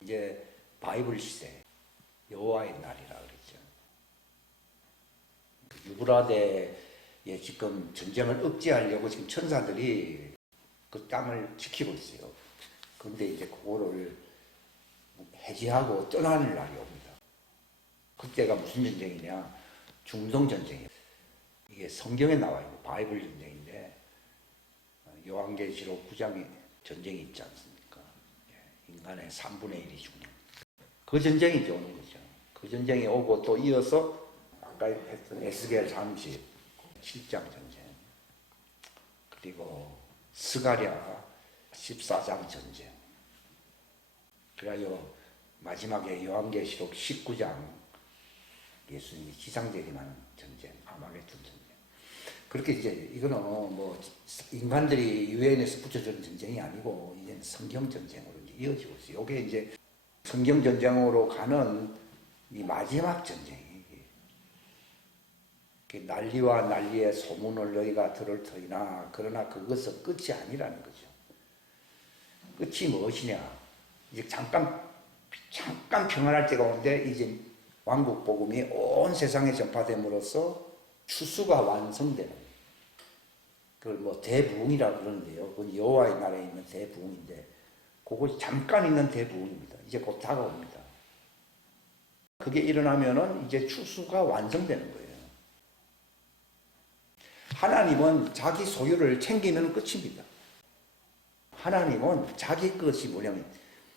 이제 바이블 시대, 여호와의 날이라 그랬죠. 유브라데에 지금 전쟁을 억제하려고 지금 천사들이 그 땅을 지키고 있어요. 그런데 이제 그거를 해제하고 떠나는 날이 옵니다. 그때가 무슨 전쟁이냐? 중동 전쟁이에요. 이게 성경에 나와 있는 바이블 전쟁인데 요한계시록 9장에 전쟁이 있지 않습니까? 인간의 3분의 1이 죽는 그 전쟁이 이제 오는 거죠. 그 전쟁이 오고 또 이어서 아까 했던 에스겔 37장 전쟁, 그리고 스가랴 14장 전쟁, 그리고 마지막에 요한계시록 19장 예수님이 지상재림하는 전쟁, 아마겟돈 전쟁. 그렇게 이제 이거는 뭐 인간들이 유엔에서 붙여주는 전쟁이 아니고 이제 성경 전쟁으로 이제 이어지고 있어요. 이게 이제 성경 전쟁으로 가는 이 마지막 전쟁이 난리와 난리의 소문을 너희가 들을 터이나 그러나 그것은 끝이 아니라는 거죠. 끝이 무엇이냐? 이제 잠깐 평안할 때가 오는데 이제 왕국 복음이 온 세상에 전파됨으로써 추수가 완성되는, 그걸 뭐 대부흥이라고 그러는데요. 그건 여호와의 나라에 있는 대부흥인데 그것이 잠깐 있는 대부흥입니다. 이제 곧 다가옵니다. 그게 일어나면은 이제 추수가 완성되는 거예요. 하나님은 자기 소유를 챙기면 끝입니다. 하나님은 자기 것이 뭐냐면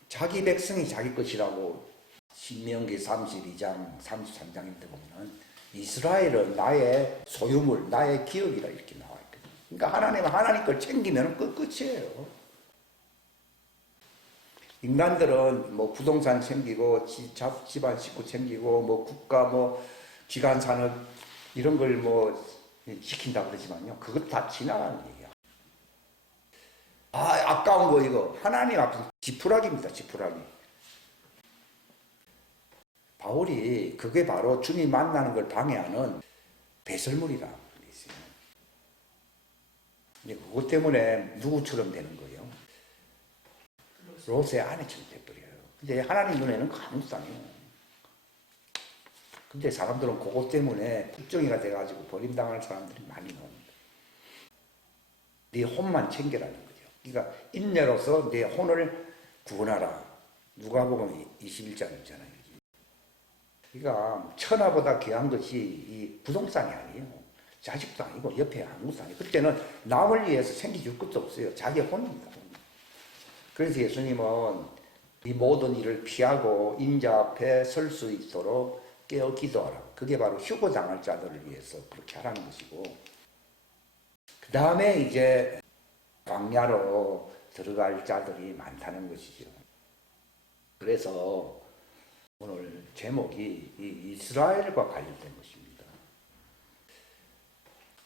자기 백성이 자기 것이라고 신명기 32장 33장인데 보면은 이스라엘은 나의 소유물, 나의 기업이라 이렇게 나와 있거든요. 그러니까 하나님은 하나님 걸 챙기면 끝이에요. 인간들은 뭐 부동산 챙기고 집안 식구 챙기고 뭐 국가 뭐 기관 산업 이런 걸 뭐 지킨다 그러지만요, 그것 다 지나가는 얘기야. 아까운 거 이거 하나님 앞에서 지푸라기입니다. 지푸라기. 바울이 그게 바로 주님 만나는 걸 방해하는 배설물이라 그랬어요. 그것 때문에 누구처럼 되는 거예요? 롯의 아내처럼 돼버려요. 근데 하나님 눈에는 아무것도 아니에요. 근데 사람들은 그것 때문에 국정이가 돼가지고 버림당할 사람들이 많이 나옵니다. 네 혼만 챙겨라는 거죠. 그러니까 인내로서 내 혼을 구원하라. 누가복음 21장이잖아요. 그러니까 천하보다 귀한 것이 이 부동산이 아니에요. 자식도 아니고 옆에 아무것도 아니에요. 그때는 남을 위해서 챙겨줄 것도 없어요. 자기 혼입니다. 그래서 예수님은 이 모든 일을 피하고 인자 앞에 설 수 있도록 깨어 기도하라. 그게 바로 휴거당할 자들을 위해서 그렇게 하라는 것이고, 그 다음에 이제 광야로 들어갈 자들이 많다는 것이죠. 그래서 오늘 제목이 이 이스라엘과 관련된 것입니다.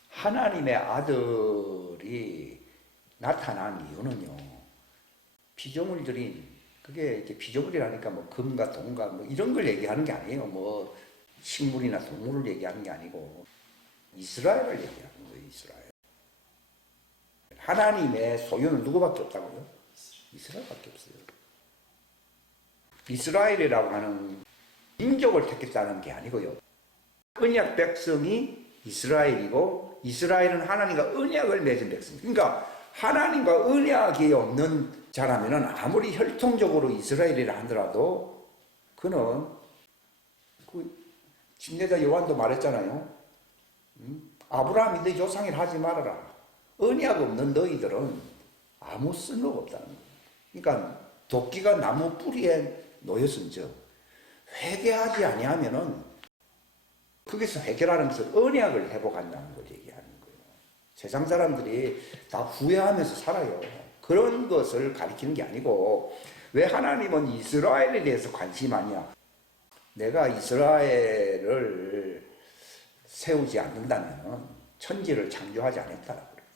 하나님의 아들이 나타난 이유는요, 피조물들이, 그게 이제 피조물이라니까 뭐 금과 동과 뭐 이런 걸 얘기하는 게 아니에요. 뭐 식물이나 동물을 얘기하는 게 아니고 이스라엘을 얘기하는 거예요. 이스라엘. 하나님의 소유는 누구밖에 없다고요? 이스라엘밖에 없어요. 이스라엘이라고 하는 민족을 택했다는 게 아니고요, 언약 백성이 이스라엘이고 이스라엘은 하나님과 언약을 맺은 백성. 그러니까 하나님과 언약이 없는 자라면은 아무리 혈통적으로 이스라엘이라 하더라도 그는 그 침례자 요한도 말했잖아요. 아브라함이 네 조상이라 하지 말아라. 언약 없는 너희들은 아무 쓸모가 없다는 거예요. 그러니까 도끼가 나무 뿌리에 놓였은즉 회개하지 아니하면은 거기서 해결하는 것은 언약을 회복한다는 걸 얘기하는 거예요. 세상 사람들이 다 후회하면서 살아요. 그런 것을 가리키는 게 아니고, 왜 하나님은 이스라엘에 대해서 관심하냐? 내가 이스라엘을 세우지 않는다면 천지를 창조하지 않았다라고 그래요.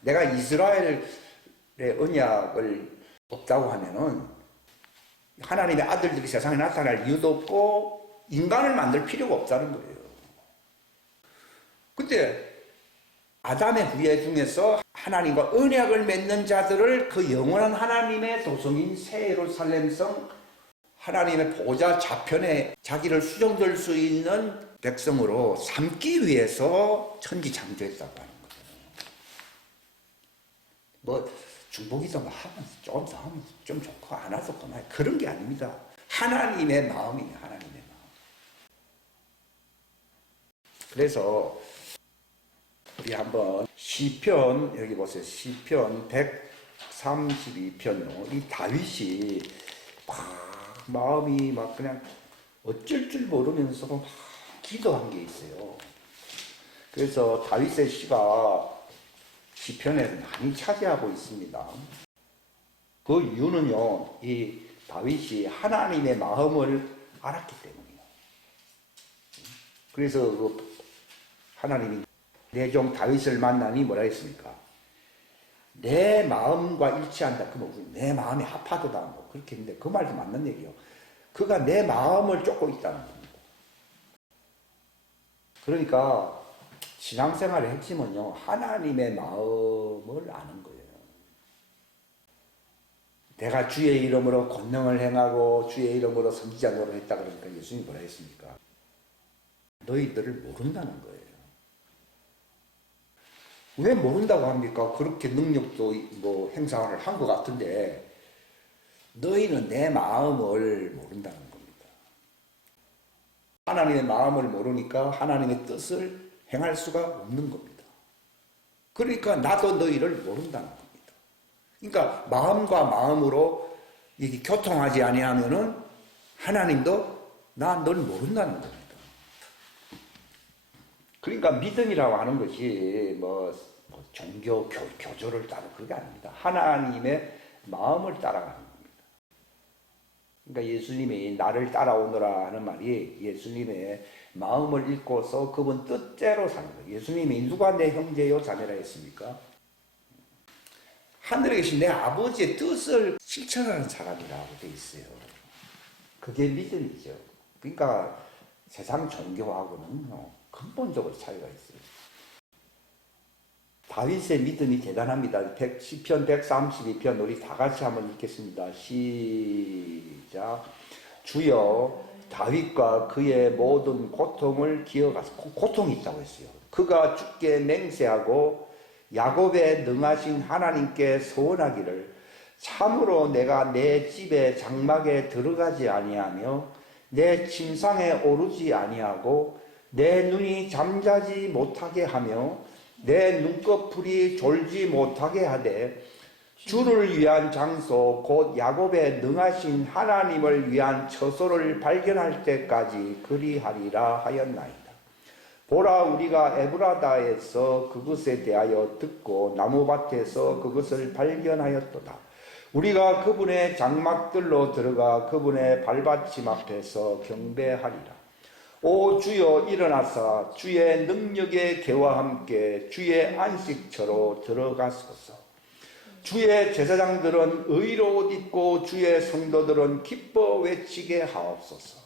내가 이스라엘의 언약을 없다고 하면은 하나님의 아들들이 세상에 나타날 이유도 없고 인간을 만들 필요가 없다는 거예요. 근데 아담의 후예 중에서 하나님과 언약을 맺는 자들을 그 영원한 하나님의 도성인 새 예루살렘성 하나님의 보좌 좌편에 자기를 수종될 수 있는 백성으로 삼기 위해서 천지창조했다고 하는 거예요. 뭐 중복이도 뭐 하면 좀 더 하면 좀 좋고 안 해도 그만 그런 게 아닙니다. 하나님의 마음이에요. 하나님의 마음. 그래서 우리 한번 시편 여기 보세요. 시편 132편요. 이 다윗이 마음이 막 그냥 어쩔 줄 모르면서 막 기도한 게 있어요. 그래서 다윗의 시가 시편에 많이 차지하고 있습니다. 그 이유는요, 이 다윗이 하나님의 마음을 알았기 때문이에요. 그래서 그 하나님이 내 종 다윗을 만나니 뭐라 했습니까? 내 마음과 일치한다. 그 뭐 내 마음이 합하도다. 뭐 그렇게 했는데 그 말도 맞는 얘기요. 그가 내 마음을 쫓고 있다는 겁니다. 그러니까 신앙생활의 핵심은요, 하나님의 마음을 아는 거예요. 내가 주의 이름으로 권능을 행하고 주의 이름으로 선지자 노릇했다 그러니까 예수님이 뭐라 했습니까? 너희들을 모른다는 거예요. 왜 모른다고 합니까? 그렇게 능력도 뭐 행사를 한 것 같은데 너희는 내 마음을 모른다는 겁니다. 하나님의 마음을 모르니까 하나님의 뜻을 행할 수가 없는 겁니다. 그러니까 나도 너희를 모른다는 겁니다. 그러니까 마음과 마음으로 이게 교통하지 아니하면은 하나님도 나 널 모른다는 겁니다. 그러니까 믿음이라고 하는 것이 뭐 종교 교조를 따르는 그게 아닙니다. 하나님의 마음을 따라가는 겁니다. 그러니까 예수님이 나를 따라오너라 하는 말이 예수님의 마음을 읽고서 그분 뜻대로 사는 거예요. 예수님이 누가 내 형제요 자매라 했습니까? 하늘에 계신 내 아버지의 뜻을 실천하는 사람이라고 돼 있어요. 그게 믿음이죠. 그러니까 세상 종교하고는 근본적으로 차이가 있어요. 다윗의 믿음이 대단합니다. 시편 132편 우리 다 같이 한번 읽겠습니다. 시작. 주여 다윗과 그의 모든 고통을 기억하소서. 고통이 있다고 했어요. 그가 주께 맹세하고 야곱의 능하신 하나님께 소원하기를 참으로 내가 내 집의 장막에 들어가지 아니하며 내 침상에 오르지 아니하고 내 눈이 잠자지 못하게 하며 내 눈꺼풀이 졸지 못하게 하되 주를 위한 장소 곧 야곱의 능하신 하나님을 위한 처소를 발견할 때까지 그리하리라 하였나이다. 보라 우리가 에브라다에서 그것에 대하여 듣고 나무밭에서 그것을 발견하였도다. 우리가 그분의 장막들로 들어가 그분의 발받침 앞에서 경배하리라. 오 주여 일어나사 주의 능력의 개와 함께 주의 안식처로 들어가소서. 주의 제사장들은 의로 옷 입고 주의 성도들은 기뻐 외치게 하옵소서.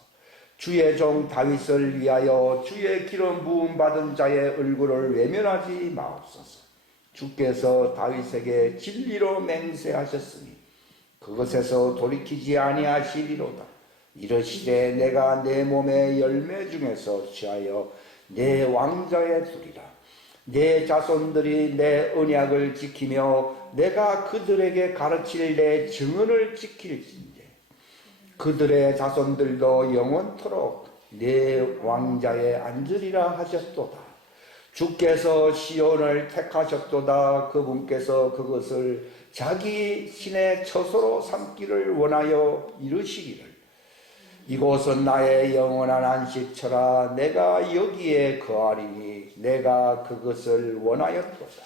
주의 종 다윗을 위하여 주의 기름 부음 받은 자의 얼굴을 외면하지 마옵소서. 주께서 다윗에게 진리로 맹세하셨으니 그것에서 돌이키지 아니하시리로다. 이르시되 내가 내 몸의 열매 중에서 취하여 내 왕자에 두리라. 내 자손들이 내 언약을 지키며 내가 그들에게 가르칠 내 증언을 지킬진대 그들의 자손들도 영원토록 내 왕자에 앉으리라 하셨도다. 주께서 시온을 택하셨도다. 그분께서 그것을 자기 신의 처소로 삼기를 원하여 이루시기를 이곳은 나의 영원한 안식처라. 내가 여기에 거하리니 내가 그것을 원하였도다.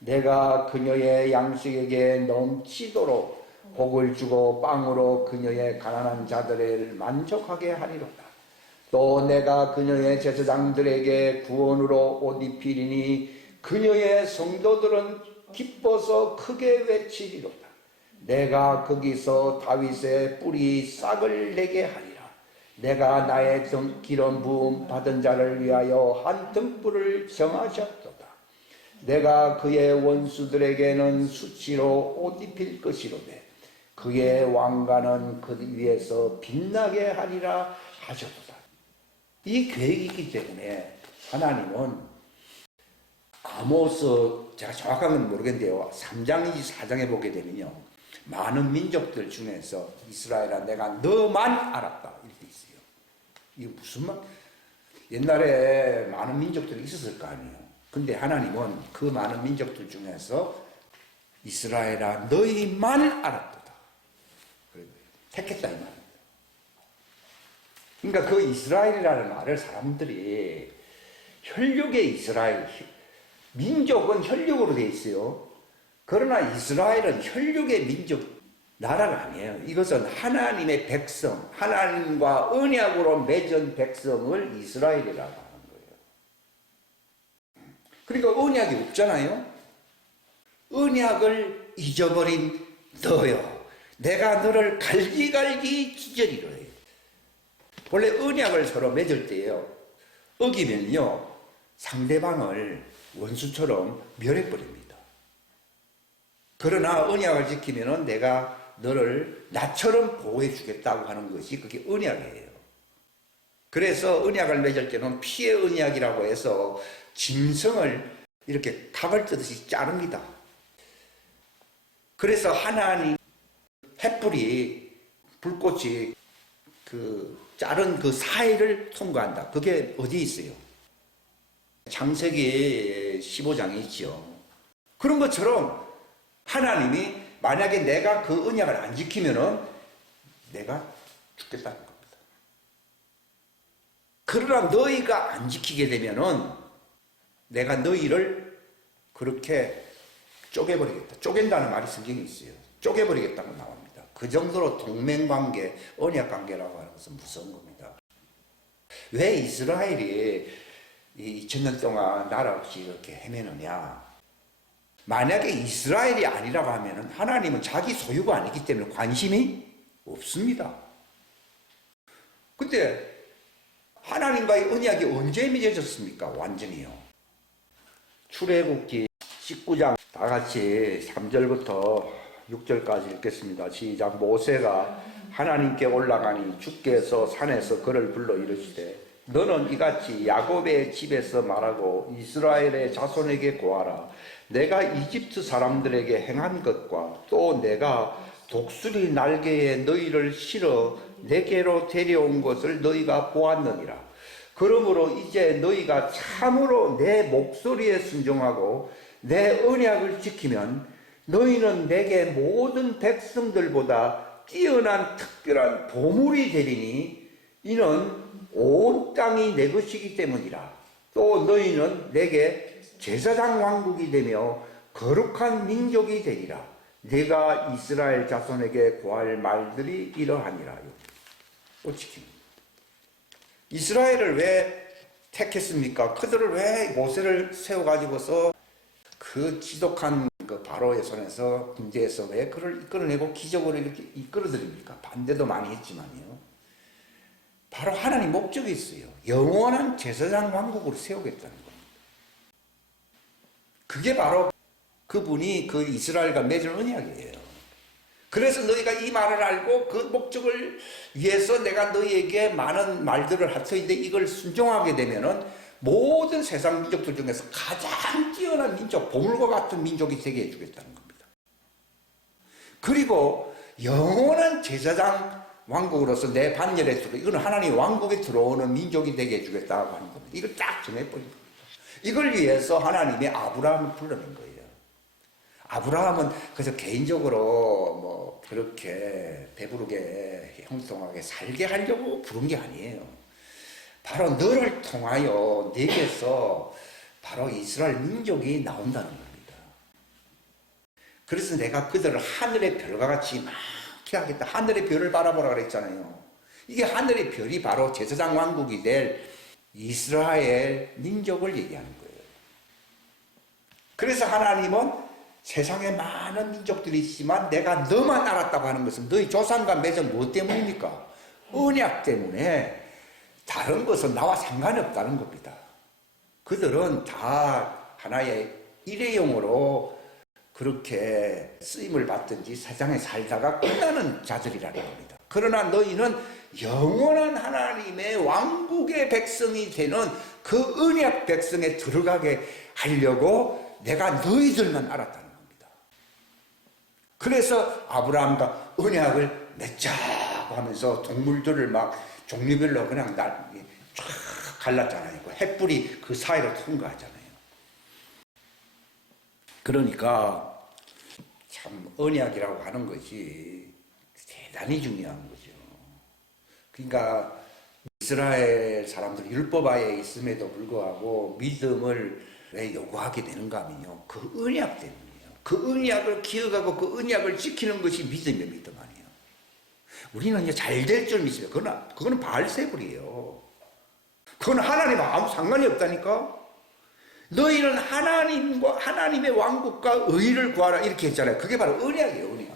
내가 그녀의 양식에게 넘치도록 복을 주고 빵으로 그녀의 가난한 자들을 만족하게 하리로다. 또 내가 그녀의 제사장들에게 구원으로 옷 입히리니 그녀의 성도들은 기뻐서 크게 외치리로다. 내가 거기서 다윗의 뿌리 싹을 내게 하리라. 내가 나의 기름 부음 받은 자를 위하여 한 등불을 정하셨도다. 내가 그의 원수들에게는 수치로 옷 입힐 것이로되 그의 왕가는 그 위에서 빛나게 하리라 하셨도다. 이 계획이기 때문에 하나님은 아모스, 제가 정확한 건 모르겠는데요, 3장인지 4장에 보게 되면요, 많은 민족들 중에서 이스라엘아 내가 너만 알았다 이렇게 있어요. 이게 무슨 말? 옛날에 많은 민족들이 있었을 거 아니에요. 근데 하나님은 그 많은 민족들 중에서 이스라엘아 너희만 알았도다. 택했다 이 말입니다. 그러니까 그 이스라엘이라는 말을 사람들이 혈육의 이스라엘, 민족은 혈육으로 되어 있어요. 그러나 이스라엘은 혈육의 민족, 나라가 아니에요. 이것은 하나님의 백성, 하나님과 언약으로 맺은 백성을 이스라엘이라고 하는 거예요. 그러니까 언약이 없잖아요. 언약을 잊어버린 너요, 내가 너를 갈기갈기 찢으리라 해요. 원래 언약을 서로 맺을 때요, 어기면요 상대방을 원수처럼 멸해버립니다. 그러나 언약을 지키면은 내가 너를 나처럼 보호해 주겠다고 하는 것이 그게 언약이에요. 그래서 언약을 맺을 때는 피의 언약이라고 해서 짐승을 이렇게 각을 뜨듯이 자릅니다. 그래서 하나님 햇불이, 불꽃이 그 자른 그 사이를 통과한다. 그게 어디 있어요? 창세기 15장에 있죠. 그런 것처럼 하나님이 만약에 내가 그 언약을 안 지키면은 내가 죽겠다는 겁니다. 그러나 너희가 안 지키게 되면은 내가 너희를 그렇게 쪼개버리겠다. 쪼갠다는 말이 성경에 있어요. 쪼개버리겠다고 나옵니다. 그 정도로 동맹관계, 언약관계라고 하는 것은 무서운 겁니다. 왜 이스라엘이 2000년 동안 나라 없이 이렇게 헤매느냐? 만약에 이스라엘이 아니라고 하면 하나님은 자기 소유가 아니기 때문에 관심이 없습니다. 근데 하나님과의 언약이 언제 맺어졌습니까? 완전히요. 출애굽기 19장 다 같이 3절부터 6절까지 읽겠습니다. 시작. 모세가 하나님께 올라가니 주께서 산에서 그를 불러 이르시되 너는 이같이 야곱의 집에서 말하고 이스라엘의 자손에게 고하라. 내가 이집트 사람들에게 행한 것과 또 내가 독수리 날개에 너희를 실어 내게로 데려온 것을 너희가 보았느니라. 그러므로 이제 너희가 참으로 내 목소리에 순종하고 내 언약을 지키면 너희는 내게 모든 백성들보다 뛰어난 특별한 보물이 되리니 이는 온 땅이 내 것이기 때문이라. 또 너희는 내게 제사장 왕국이 되며 거룩한 민족이 되리라. 내가 이스라엘 자손에게 구할 말들이 이러하니라. 또 지킵니다. 이스라엘을 왜 택했습니까? 그들을 왜 모세를 세워가지고서 그 지독한 그 바로의 손에서 군대에서 왜 그를 이끌어내고 기적으로 이렇게 이끌어드립니까? 반대도 많이 했지만요. 바로 하나님 목적이 있어요. 영원한 제사장 왕국으로 세우겠다는 겁니다. 그게 바로 그분이 그 이스라엘과 맺은 언약이에요. 그래서 너희가 이 말을 알고 그 목적을 위해서 내가 너희에게 많은 말들을 할 터인데 이걸 순종하게 되면은 모든 세상 민족들 중에서 가장 뛰어난 민족, 보물과 같은 민족이 되게 해주겠다는 겁니다. 그리고 영원한 제사장 왕국으로서 내 반열에 들어, 이건 하나님 왕국에 들어오는 민족이 되게 해주겠다고 하는 겁니다. 이걸 딱 정해버린 겁니다. 이걸 위해서 하나님이 아브라함을 불러낸 거예요. 아브라함은 그래서 개인적으로 뭐 그렇게 배부르게 형통하게 살게 하려고 부른 게 아니에요. 바로 너를 통하여 내게서 바로 이스라엘 민족이 나온다는 겁니다. 그래서 내가 그들을 하늘의 별과 같이 많게 하겠다. 하늘의 별을 바라보라 그랬잖아요. 이게 하늘의 별이 바로 제사장 왕국이 될 이스라엘 민족을 얘기하는 거예요. 그래서 하나님은 세상에 많은 민족들이 있지만 내가 너만 알았다고 하는 것은 너희 조상과 맺은 무엇 때문입니까? 언약 때문에. 다른 것은 나와 상관이 없다는 겁니다. 그들은 다 하나의 일회용으로 그렇게 쓰임을 받든지 세상에 살다가 끝나는 자들이라는 겁니다. 그러나 너희는 영원한 하나님의 왕국의 백성이 되는 그 언약 백성에 들어가게 하려고 내가 너희들만 알았다는 겁니다. 그래서 아브라함과 언약을 맺자고 하면서 동물들을 막 종류별로 그냥 쫙 갈랐잖아요. 그 햇불이 그 사이로 통과하잖아요. 그러니까 참 언약이라고 하는 것이 대단히 중요한 거죠. 그러니까 이스라엘 사람들이 율법하에 있음에도 불구하고 믿음을 왜 요구하게 되는가 하면요, 그 언약 때문이에요. 그 언약을 기억하고 그 언약을 지키는 것이 믿음의 믿음 아니에요. 우리는 이제 잘 될 줄 믿어요. 그거는 바알세불이에요. 그건 하나님과 아무 상관이 없다니까. 너희는 하나님과 하나님의 왕국과 의를 구하라 이렇게 했잖아요. 그게 바로 언약이에요, 언약.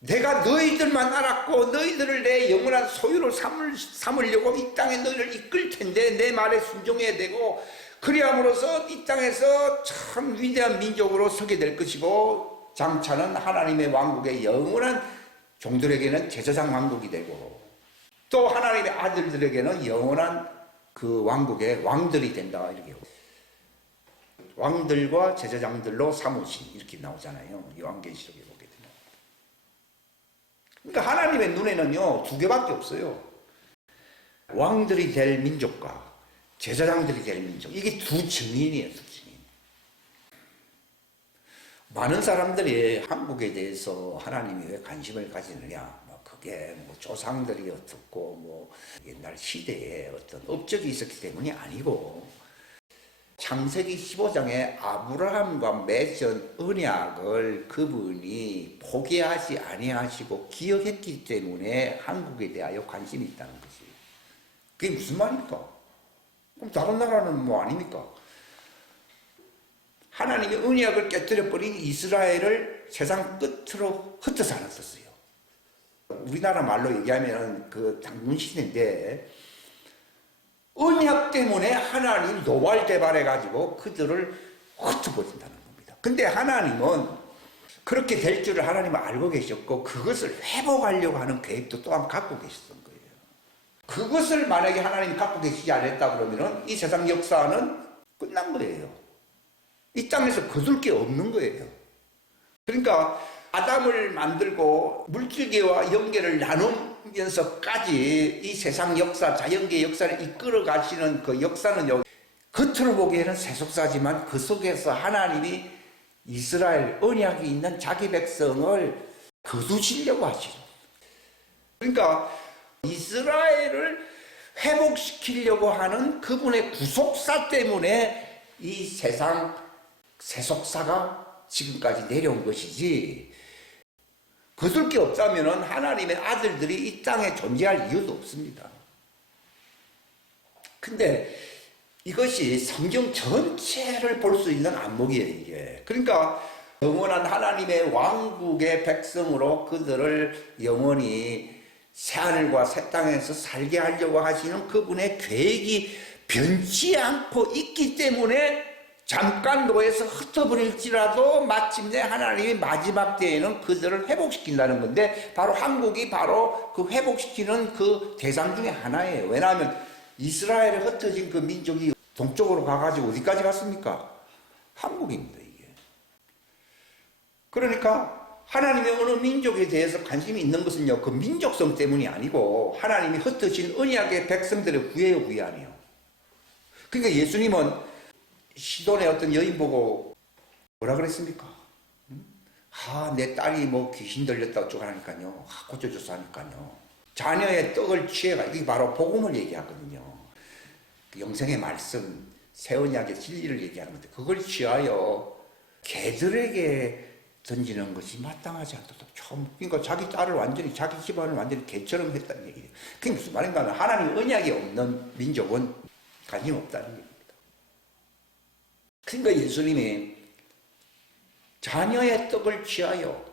내가 너희들만 알았고 너희들을 내 영원한 소유로 삼으려고 이 땅에 너희를 이끌 텐데 내 말에 순종해야 되고 그리함으로써 이 땅에서 참 위대한 민족으로 서게 될 것이고 장차는 하나님의 왕국의 영원한 종들에게는 제사장 왕국이 되고 또 하나님의 아들들에게는 영원한 그 왕국의 왕들이 된다 이렇게 왕들과 제사장들로 삼으신 이렇게 나오잖아요. 요한계시록에 보게 되면. 그러니까 하나님의 눈에는요 두 개밖에 없어요. 왕들이 될 민족과 제사장들이 될 민족. 이게 두 증인이에요. 두 증인. 많은 사람들이 한국에 대해서 하나님이 왜 관심을 가지느냐. 그게 뭐 조상들이 어떻고 뭐 옛날 시대에 어떤 업적이 있었기 때문이 아니고 창세기 15장에 아브라함과 맺은 언약을 그분이 포기하지 아니하시고 기억했기 때문에 한국에 대하여 관심이 있다는 거지. 그게 무슨 말입니까? 그럼 다른 나라는 뭐 아닙니까? 하나님의 언약을 깨뜨려버린 이스라엘을 세상 끝으로 흩어서 놨었어요. 우리나라 말로 얘기하면 그 당군시대인데 언약 때문에 하나님 노발대발해가지고 그들을 흩어버린다는 겁니다. 근데 하나님은 그렇게 될 줄을 하나님은 알고 계셨고 그것을 회복하려고 하는 계획도 또한 갖고 계셨던 거예요. 그것을 만약에 하나님이 갖고 계시지 않았다 그러면은 이 세상 역사는 끝난 거예요. 이 땅에서 거둘 게 없는 거예요. 그러니까 아담을 만들고 물질계와 영계를 나누면서까지 이 세상 역사, 자연계 역사를 이끌어 가시는 그 역사는요, 겉으로 보기에는 세속사지만 그 속에서 하나님이 이스라엘 언약이 있는 자기 백성을 거두시려고 하시죠. 그러니까 이스라엘을 회복시키려고 하는 그분의 구속사 때문에 이 세상 세속사가 지금까지 내려온 것이지 거둘 게 없다면 하나님의 아들들이 이 땅에 존재할 이유도 없습니다. 근데 이것이 성경 전체를 볼 수 있는 안목이에요, 이게. 그러니까 영원한 하나님의 왕국의 백성으로 그들을 영원히 새하늘과 새 땅에서 살게 하려고 하시는 그분의 계획이 변치 않고 있기 때문에 잠깐 노예에서 흩어버릴지라도 마침내 하나님이 마지막 때에는 그들을 회복시킨다는 건데 바로 한국이 바로 그 회복시키는 그 대상 중에 하나예요. 왜냐하면 이스라엘에 흩어진 그 민족이 동쪽으로 가가지고 어디까지 갔습니까? 한국입니다, 이게. 그러니까 하나님의 어느 민족에 대해서 관심이 있는 것은요, 그 민족성 때문이 아니고 하나님이 흩어진 언약의 백성들의 구애요, 구애 아니에요. 그러니까 예수님은 시돈의 어떤 여인 보고 뭐라 그랬습니까? 내 딸이 뭐 귀신 들렸다 어쩌고 하니까요. 고쳐줬어 하니까요. 자녀의 떡을 취해가 이게 바로 복음을 얘기하거든요. 그 영생의 말씀, 새 언약의 진리를 얘기하는 건데 그걸 취하여 개들에게 던지는 것이 마땅하지 않다. 그러니까 자기 딸을 완전히 자기 집안을 완전히 개처럼 했다는 얘기예요. 그게 무슨 말인가 하면 하나님 언약이 없는 민족은 관심 없다는 얘기입니다. 그러니까 예수님이 자녀의 떡을 취하여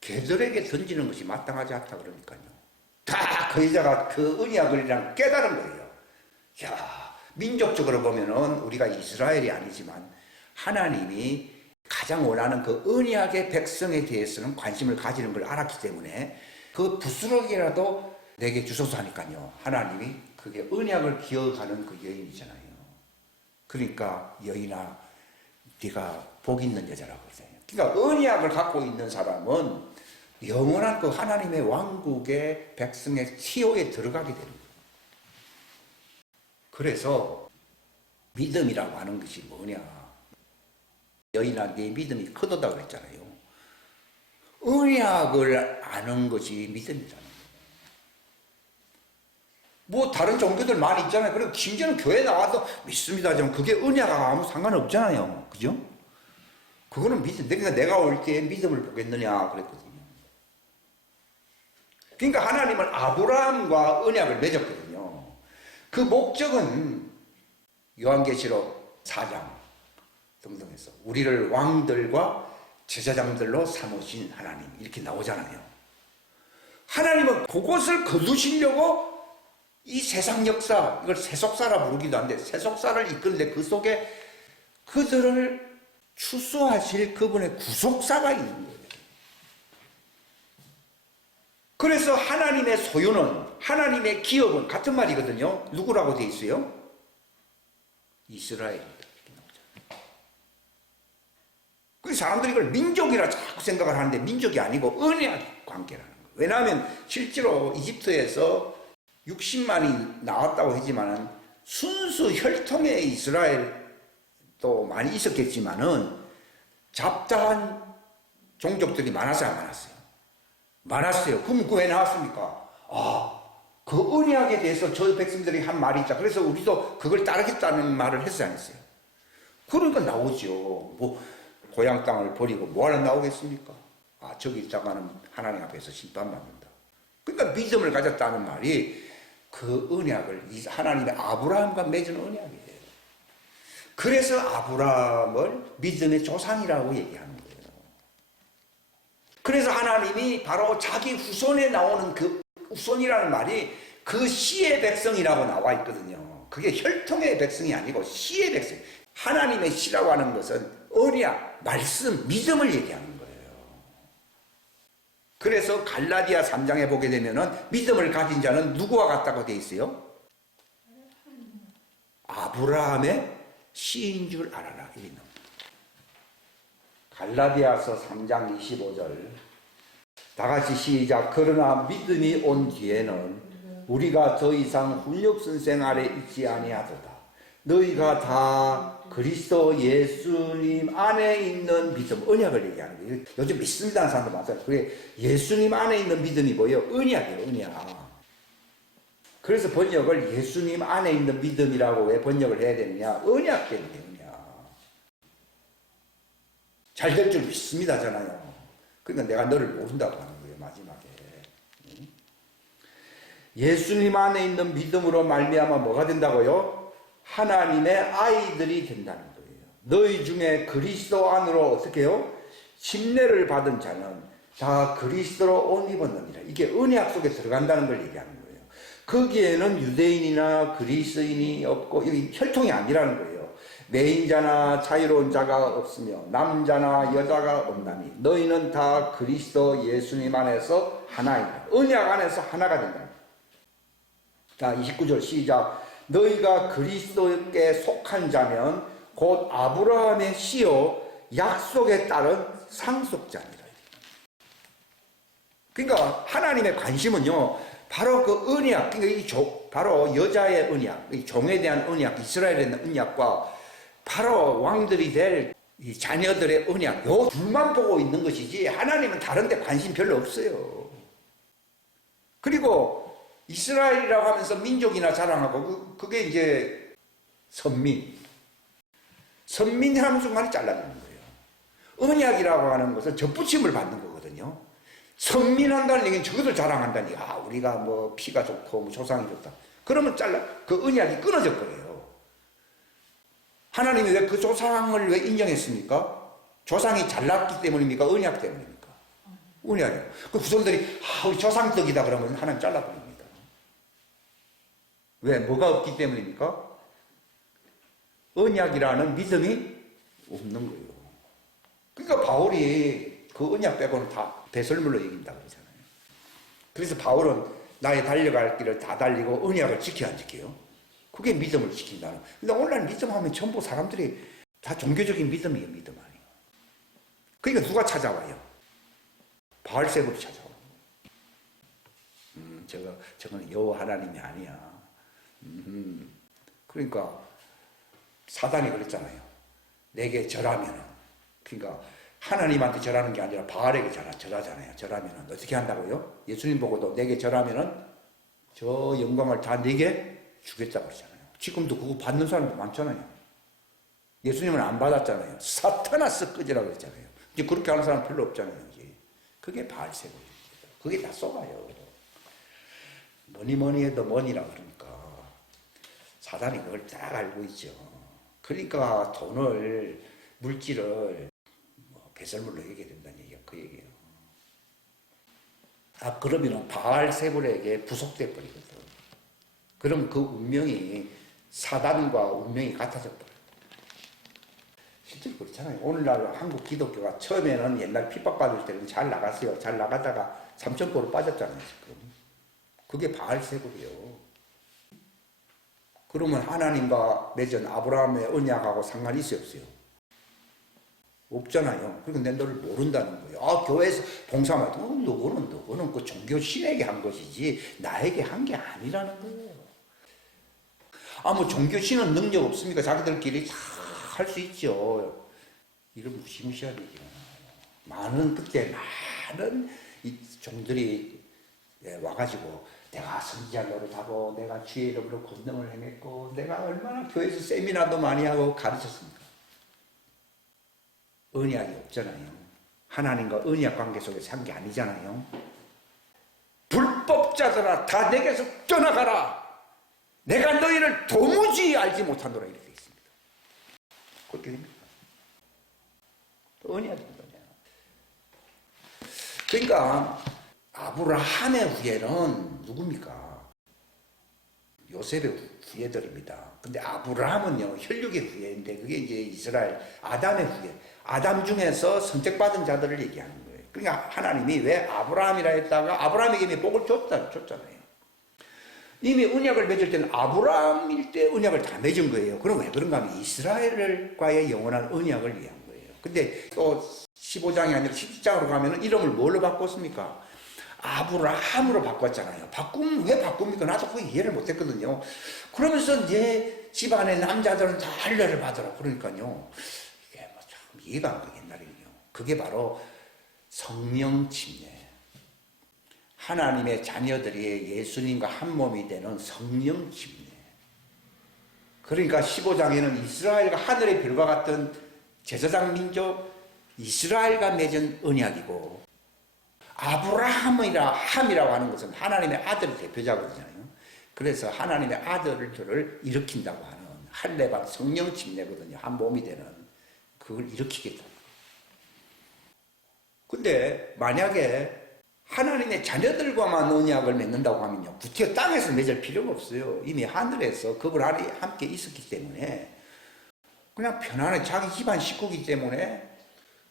개들에게 던지는 것이 마땅하지 않다 그러니까요. 다 그 여자가 그 언약을 그냥 깨달은 거예요. 야, 민족적으로 보면은 우리가 이스라엘이 아니지만 하나님이 가장 원하는 그 언약의 백성에 대해서는 관심을 가지는 걸 알았기 때문에 그 부스러기라도 내게 주소서 하니까요. 하나님이 그게 언약을 기억하는 그 여인이잖아요. 그러니까 여인아 네가 복 있는 여자라고 그러세요. 그러니까 언약을 갖고 있는 사람은 영원한 그 하나님의 왕국의 백성의 치유에 들어가게 되는 거예요. 그래서 믿음이라고 하는 것이 뭐냐. 여인아 네 믿음이 크도다 그랬잖아요. 언약을 아는 것이 믿음이잖아요. 뭐 다른 종교들 많이 있잖아요. 그리고 심지어는 교회 나와서 믿습니다 하지만 그게 언약하고 아무 상관없잖아요. 그죠? 그거는 믿음. 그러니까 내가 올 때 믿음을 보겠느냐 그랬거든요. 그러니까 하나님은 아브라함과 언약을 맺었거든요. 그 목적은 요한계시록 4장 등등에서 우리를 왕들과 제사장들로 삼으신 하나님 이렇게 나오잖아요. 하나님은 그것을 거두시려고 이 세상 역사, 이걸 세속사라 부르기도 한데 세속사를 이끄는데 그 속에 그들을 추수하실 그분의 구속사가 있는 거예요. 그래서 하나님의 소유는, 하나님의 기업은 같은 말이거든요. 누구라고 돼 있어요? 이스라엘입니다. 그 사람들이 이걸 민족이라 자꾸 생각을 하는데 민족이 아니고 언약 관계라는 거예요. 왜냐하면 실제로 이집트에서 60만이 나왔다고 하지만은 순수 혈통의 이스라엘도 많이 있었겠지만은 잡다한 종족들이 많았어요, 안 많았어요? 많았어요. 그럼 그 왜 나왔습니까? 그 언약에 대해서 저 백성들이 한 말이 있다. 그래서 우리도 그걸 따르겠다는 말을 했어요, 안 했어요? 그러니까 나오죠. 뭐 고향 땅을 버리고 뭐하러 나오겠습니까? 저기 있다가는 하나님 앞에서 심판받는다. 그러니까 믿음을 가졌다는 말이 그 언약을 하나님의 아브라함과 맺은 언약이에요. 그래서 아브라함을 믿음의 조상이라고 얘기하는 거예요. 그래서 하나님이 바로 자기 후손에 나오는 그 후손이라는 말이 그 씨의 백성이라고 나와 있거든요. 그게 혈통의 백성이 아니고 씨의 백성. 하나님의 씨라고 하는 것은 언약, 말씀, 믿음을 얘기하는 거예요. 그래서 갈라디아 3장에 보게 되면은 믿음을 가진 자는 누구와 같다고 돼 있어요? 아브라함의 씨인 줄 알아라. 이게 나옵니다. 갈라디아서 3장 25절. 다 같이 시작. 그러나 믿음이 온 뒤에는 우리가 더 이상 훈육선생 아래 있지 아니하도다. 너희가 다 그리스도 예수님 안에 있는 믿음, 언약을 얘기하는 거예요. 요즘 믿습니다 하는 사람도 많아요. 그게 예수님 안에 있는 믿음이 뭐예요? 언약이에요, 언약. 그래서 번역을 예수님 안에 있는 믿음이라고 왜 번역을 해야 되느냐? 언약 때문에, 언약. 잘 될 줄 믿습니다잖아요. 그러니까 내가 너를 모른다고 하는 거예요, 마지막에. 예수님 안에 있는 믿음으로 말미암아 뭐가 된다고요? 하나님의 아이들이 된다는 거예요. 너희 중에 그리스도 안으로 어떻게 해요? 침례를 받은 자는 다 그리스도로 옷 입었느니라. 이게 언약 속에 들어간다는 걸 얘기하는 거예요. 거기에는 유대인이나 그리스인이 없고 여기 혈통이 아니라는 거예요. 매인자나 자유로운 자가 없으며 남자나 여자가 없나니 너희는 다 그리스도 예수님 안에서 하나이다. 언약 안에서 하나가 된다. 자, 29절 시작. 너희가 그리스도께 속한 자면 곧 아브라함의 씨요 약속에 따른 상속자니라. 그러니까 하나님의 관심은요 바로 그 언약, 그러니까 바로 여자의 언약, 이 종에 대한 언약, 이스라엘에 대한 언약과 바로 왕들이 될 이 자녀들의 언약, 요 둘만 보고 있는 것이지 하나님은 다른 데 관심 별로 없어요. 그리고 이스라엘이라고 하면서 민족이나 자랑하고 그게 이제 선민. 선민이라는 순간에 잘라내는 거예요. 언약이라고 하는 것은 접붙임을 받는 거거든요. 선민한다는 얘기는 저것을 자랑한다니. 우리가 뭐 피가 좋고 뭐 조상이 좋다. 그러면 그 언약이 끊어져 버려요. 하나님이 왜 그 조상을 왜 인정했습니까? 조상이 잘났기 때문입니까? 언약 때문입니까? 언약이에요. 그 후손들이 우리 조상 떡이다 그러면 하나님 잘라버립니다. 왜? 뭐가 없기 때문입니까? 언약이라는 믿음이 없는 거예요. 그러니까 바울이 그 언약 빼고는 다 배설물로 이긴다 그러잖아요. 그래서 바울은 나의 달려갈 길을 다 달리고 언약을 지켜야 안 지켜요? 그게 믿음을 지킨다는. 근데 오늘날 믿음하면 전부 사람들이 다 종교적인 믿음이에요. 믿음 아니에요. 그러니까 누가 찾아와요? 바알세불이 찾아와요. 저거는 여호와 하나님이 아니야. 그러니까 사단이 그랬잖아요. 내게 절하면은, 그러니까 하나님한테 절하는 게 아니라 바알에게 절하잖아요. 절하면은 어떻게 한다고요? 예수님 보고도 내게 절하면은 저 영광을 다 내게 주겠다고 그러잖아요. 지금도 그거 받는 사람도 많잖아요. 예수님은 안 받았잖아요. 사타나스 끄지라고 그랬잖아요. 이제 그렇게 하는 사람 별로 없잖아요. 이제. 그게 바알세불이에요. 그게 다 속아요. 뭐니 해도 뭐니라 그러니까 사단이 그걸 딱 알고 있죠. 그러니까 돈을, 물질을 배설물로 얘기해야 된다는 얘기가 그 얘기예요. 그러면 바알세불에게 부속돼 버리거든. 그럼 그 운명이 사단과 운명이 같아져 버려요. 실제로 그렇잖아요. 오늘날 한국 기독교가 처음에는 옛날 핍박받을 때는 잘 나갔어요. 잘 나가다가 삼천포로 빠졌잖아요. 지금. 그게 바알세불이에요. 그러면 하나님과 맺은 아브라함의 언약하고 상관이 있어요, 없어요? 없잖아요. 그러니까 내 너를 모른다는 거예요. 교회에서 봉사만 해도 너는 그 종교 신에게 한 것이지 나에게 한 게 아니라는 거예요. 뭐 종교 신은 능력 없습니까? 자기들끼리 다 할 수 있죠. 이런 무시무시한 얘기가 나와요. 그때 많은 이 종들이 와가지고 내가 선지자 노릇하고 내가 주의 이름으로 권능을 행했고 내가 얼마나 교회에서 세미나도 많이 하고 가르쳤습니까? 언약이 없잖아요. 하나님과 언약 관계 속에서 한 게 아니잖아요. 불법자들아 다 내게서 떠나가라. 내가 너희를 도무지 알지 못하노라 이렇게 되어 있습니다. 그렇게 됩니다. 언약입니다. 그러니까 아브라함의 후예는 누굽니까? 요셉의 후예들입니다. 근데 아브라함은요, 혈육의 후예인데, 그게 이제 이스라엘, 아담의 후예. 아담 중에서 선택받은 자들을 얘기하는 거예요. 그러니까 하나님이 왜 아브라함이라 했다가 아브라함에게 이미 복을 줬잖아요. 이미 언약을 맺을 때는 아브라함일 때 언약을 다 맺은 거예요. 그럼 왜 그런가 하면 이스라엘과의 영원한 언약을 위한 거예요. 근데 또 15장이 아니라 17장으로 가면 이름을 뭘로 바꿨습니까? 아브라함으로 바꿨잖아요. 왜 바꿉니까? 나도 그거 이해를 못했거든요. 그러면서 내 집안의 남자들은 다 할례를 받으라. 그러니까요. 이게 참 이해가 안 가요, 옛날에는요. 그게 바로 성령 침례. 하나님의 자녀들이 예수님과 한 몸이 되는 성령 침례. 그러니까 15장에는 이스라엘과 하늘의 별과 같은 제사장 민족 이스라엘과 맺은 언약이고, 함이라고 하는 것은 하나님의 아들의 대표자거든요. 그래서 하나님의 아들들을 일으킨다고 하는 할례받은 성령 침례거든요. 한 몸이 되는 그걸 일으키겠다. 근데 만약에 하나님의 자녀들과만 언약을 맺는다고 하면요, 구태여 땅에서 맺을 필요가 없어요. 이미 하늘에서 그분 안에 함께 있었기 때문에 그냥 편안하게 자기 집안 식구이기 때문에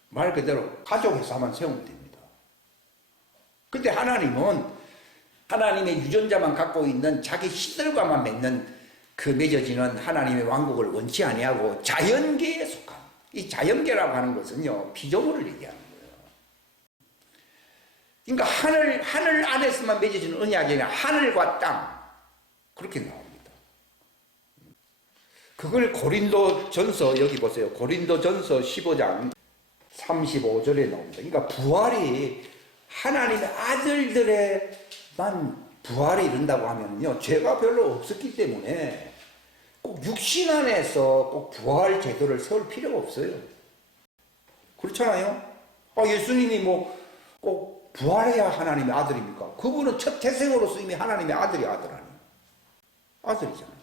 말 그대로 가족에서 한번 세우면 됩니다. 근데 하나님은 하나님의 유전자만 갖고 있는 자기 시들과만 맺는 그 맺어지는 하나님의 왕국을 원치 아니하고 자연계에 속한, 이 자연계라고 하는 것은요, 피조물을 얘기하는 거예요. 그러니까 하늘 안에서만 맺어지는 언약이 아니라 하늘과 땅, 그렇게 나옵니다. 그걸 고린도전서, 여기 보세요. 고린도전서 15장 35절에 나옵니다. 그러니까 부활이 하나님의 아들들에만 부활이 이른다고 하면요, 죄가 별로 없었기 때문에 꼭 육신 안에서 꼭 부활 제도를 세울 필요가 없어요. 그렇잖아요? 예수님이 꼭 부활해야 하나님의 아들입니까? 그분은 첫 태생으로서 이미 하나님의 아들이 아들 아니에요. 아들이잖아요.